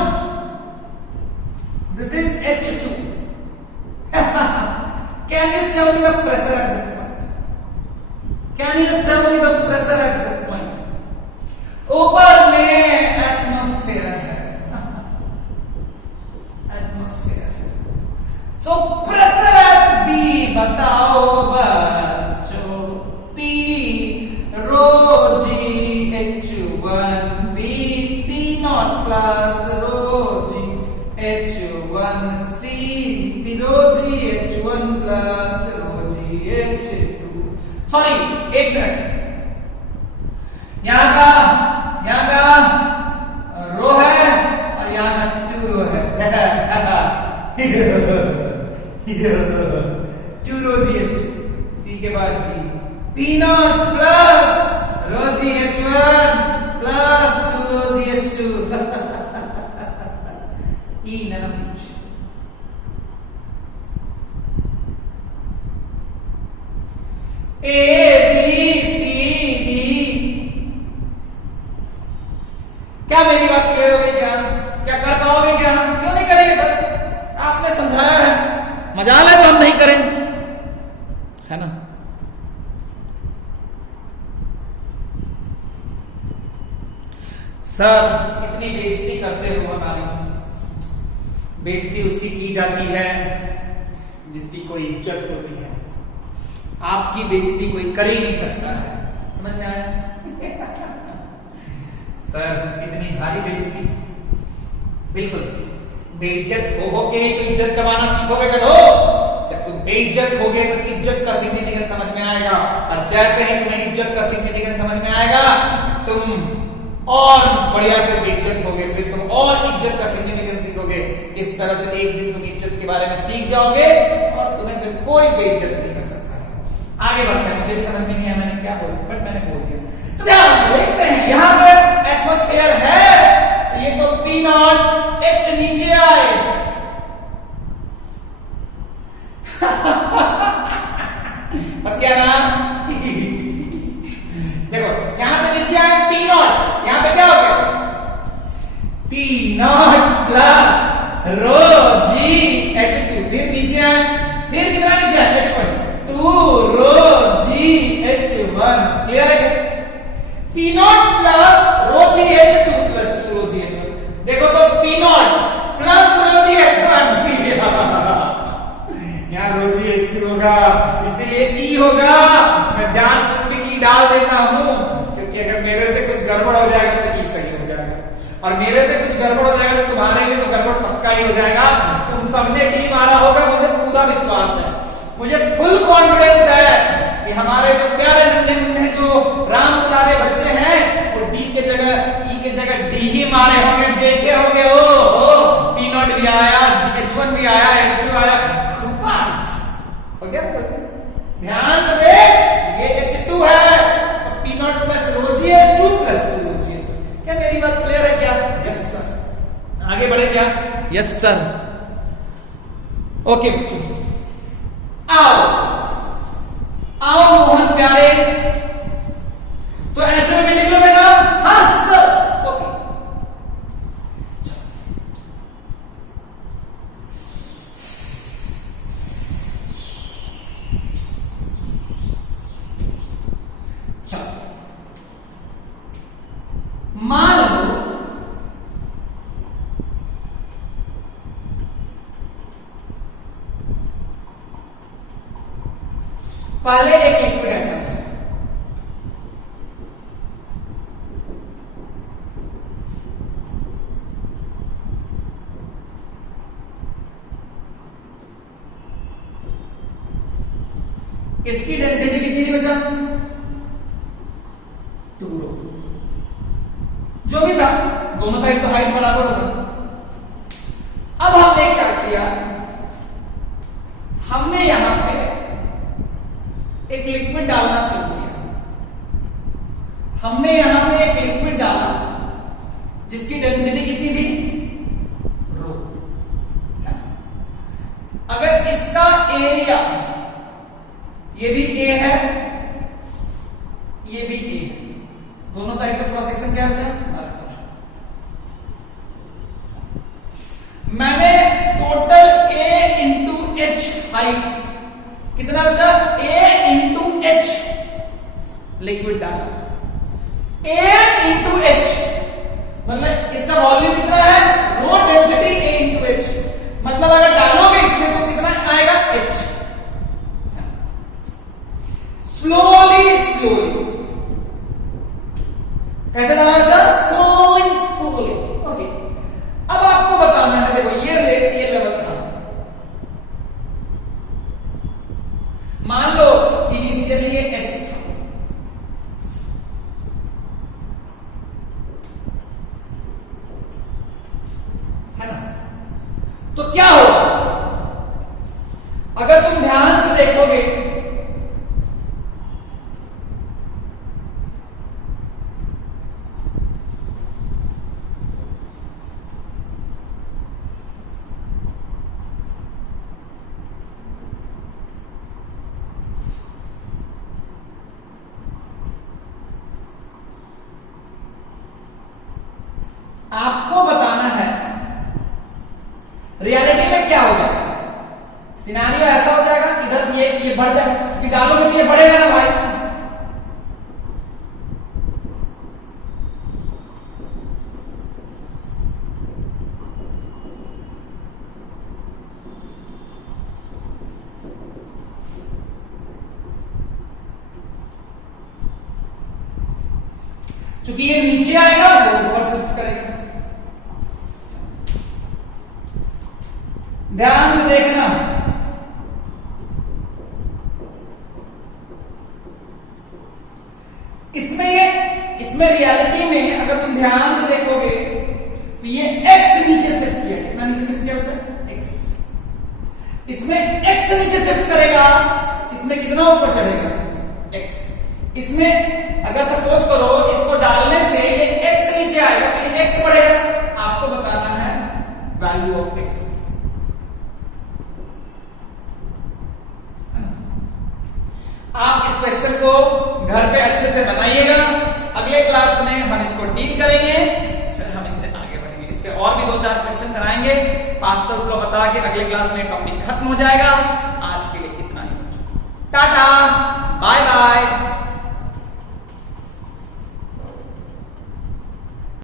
This is H2. Can you tell me the pressure at this point? Can you tell me the pressure at this point? ऊपर में एटमॉस्फेयर है, atmosphere. So pressure at B बताओ बच्चों, P rho G H1 B P naught plus rho G H1 C P rho G H1 plus rho G H2। Sorry, एक minute, यहाँ का रो है और यहाँ का 2 रो है। 2 रो GH2, C के बाद D, P naught plus row GH1 plus 2 row GH2। E nano each। A B C D। क्या मेरी बात क्लियर हो गई? क्या कर पाओगे? क्या क्यों नहीं करेंगे सर? आपने समझाया है, मजाल है तो हम नहीं करें, है ना? सर इतनी बेइज्जती करते हो हमारी। बेइज्जती उसकी की जाती है जिसकी कोई इज्जत होती है। आपकी बेइज्जती कोई कर ही नहीं सकता है, समझ में आया? सर इतनी भारी बेइज्जती, बिल्कुल बेइज्जत हो के ही तो इज्जत कमाना सीखोगे कदो। जब तुम बेइज्जत होगे तो इज्जत का सिग्निफिकेंस समझ में आएगा, और जैसे ही तुम्हें इज्जत का सिग्निफिकेंस समझ में आएगा तुम और बढ़िया से बेइज्जत होगे, फिर तुम और इज्जत का सिग्निफिकेंस सीखोगे। इस तरह से एक दिन तुम इज्जत के बारे में सीख जाओगे और तुम्हें फिर कोई बेइज्जत नहीं कर सकता है। आगे बढ़ते हैं, मुझे भी समझ में नहीं आया मैंने क्या बोला, बट मैंने बोल दिया। तो ध्यान से देखते हैं, यहां पर एटमॉस्फेयर है तो ये तो P naught H नीचे आए। बस क्या ना? देखो यहां से नीचे आए P naught, यहां पे क्या हो गया? P naught प्लस रो G H2, फिर नीचे आए, फिर कितना नीचे आए? H1 2 रो G H1। क्लियर है? P naught प्लस रो G H2 प्लस 2 रो G H1। देखो तो P naught प्लस रो G H1, यहाँ रो G H2 होगा, इसीलिए E होगा। मैं जानबूझ के E डाल देता हूं क्योंकि अगर मेरे से कुछ गड़बड़ हो जाएगा तो E सही हो जाएगा, और मेरे से कुछ गड़बड़ हो जाएगा तो तुम्हारे लिए तो गड़बड़ पक्का ही हो जाएगा। तुम सबने D मारा होगा, मुझे पूरा विश्वास है, मुझे फुल कॉन्फिडेंस है कि हमारे जो प्यारे नन्हे मुन्ने जो राम दुलारे बच्चे हैं वो D के जगह E के जगह D ही मारे होंगे। देखे होंगे ओ P naught भी आया, H1 भी आया, H2 आया, खूब पांच हो गया ना? ध्यान से देख, ये H2 है और P naught प्लस रो G H2 प्लस 2 रो G H1। क्या मेरी बात क्लियर है क्या? Yes sir. आगे बढ़े क्या? Yes sir. ओके बच्चों, आओ आओ मोहन प्यारे, तो ऐसे में लिख लोगे ना? हाँ सर। ओके चलो, मान लो पहले एक लिक्विड ऐसा है, इसकी डेंसिटी कितनी थी बच्चा? 2 रो। जो भी था, दोनों साइड तो हाइट बराबर होगा। अब हमने क्या किया? हमने यहां पे एक लिक्विड डालना शुरू किया। हमने यहां पे एक लिक्विड डाला जिसकी डेंसिटी कितनी थी? रो। अगर इसका एरिया, ये भी A है, ये भी A है, दोनों साइड का क्रॉस सेक्शन क्या बचा? मैंने टोटल आई, कितना बचा A इंटू H, लिक्विड डाला A इंटू H, मतलब इसका वॉल्यूम कितना है, rho density A into H, मतलब अगर डालोगे इसमें तो कितना आएगा H। स्लोली स्लोली कैसे डालना चाहिए, स्लोली स्लोली। ओके, अब आपको बताना है, देखो ये लेवल था, मान लो इनिशियली ये H था, है ना, तो क्या होगा अगर तुम ध्यान से देखोगे, आपको बताना है रियलिटी में क्या हो जाएगा, सिनेरियो ऐसा हो जाएगा, इधर ये बढ़ जाएगा, क्योंकि डालोगे तो ये बढ़ेगा ना भाई, क्योंकि ये नीचे आएगा वो ऊपर शिफ्ट करेगा। ध्यान से देखना, इसमें रियलिटी में अगर तुम ध्यान से देखोगे तो ये x नीचे शिफ्ट किया, कितना नीचे शिफ्ट किया बच्चा, x, इसमें x नीचे शिफ्ट करेगा, इसमें कितना ऊपर चढ़ेगा, x, इसमें अगर सपोज करो इसको डालने से ये x नीचे आएगा तो ये x बढ़ेगा, आपको बताना है वैल्यू ऑफ x। आप इस क्वेश्चन को घर पे अच्छे से बनाइएगा, अगले क्लास में हम इसको डील करेंगे, फिर हम इससे आगे बढ़ेंगे, इसके और भी 2-4 क्वेश्चन कराएंगे, पास्कल फ्लो बता के अगले क्लास में टॉपिक खत्म हो जाएगा। आज के लिए इतना ही, टाटा बाय बाय।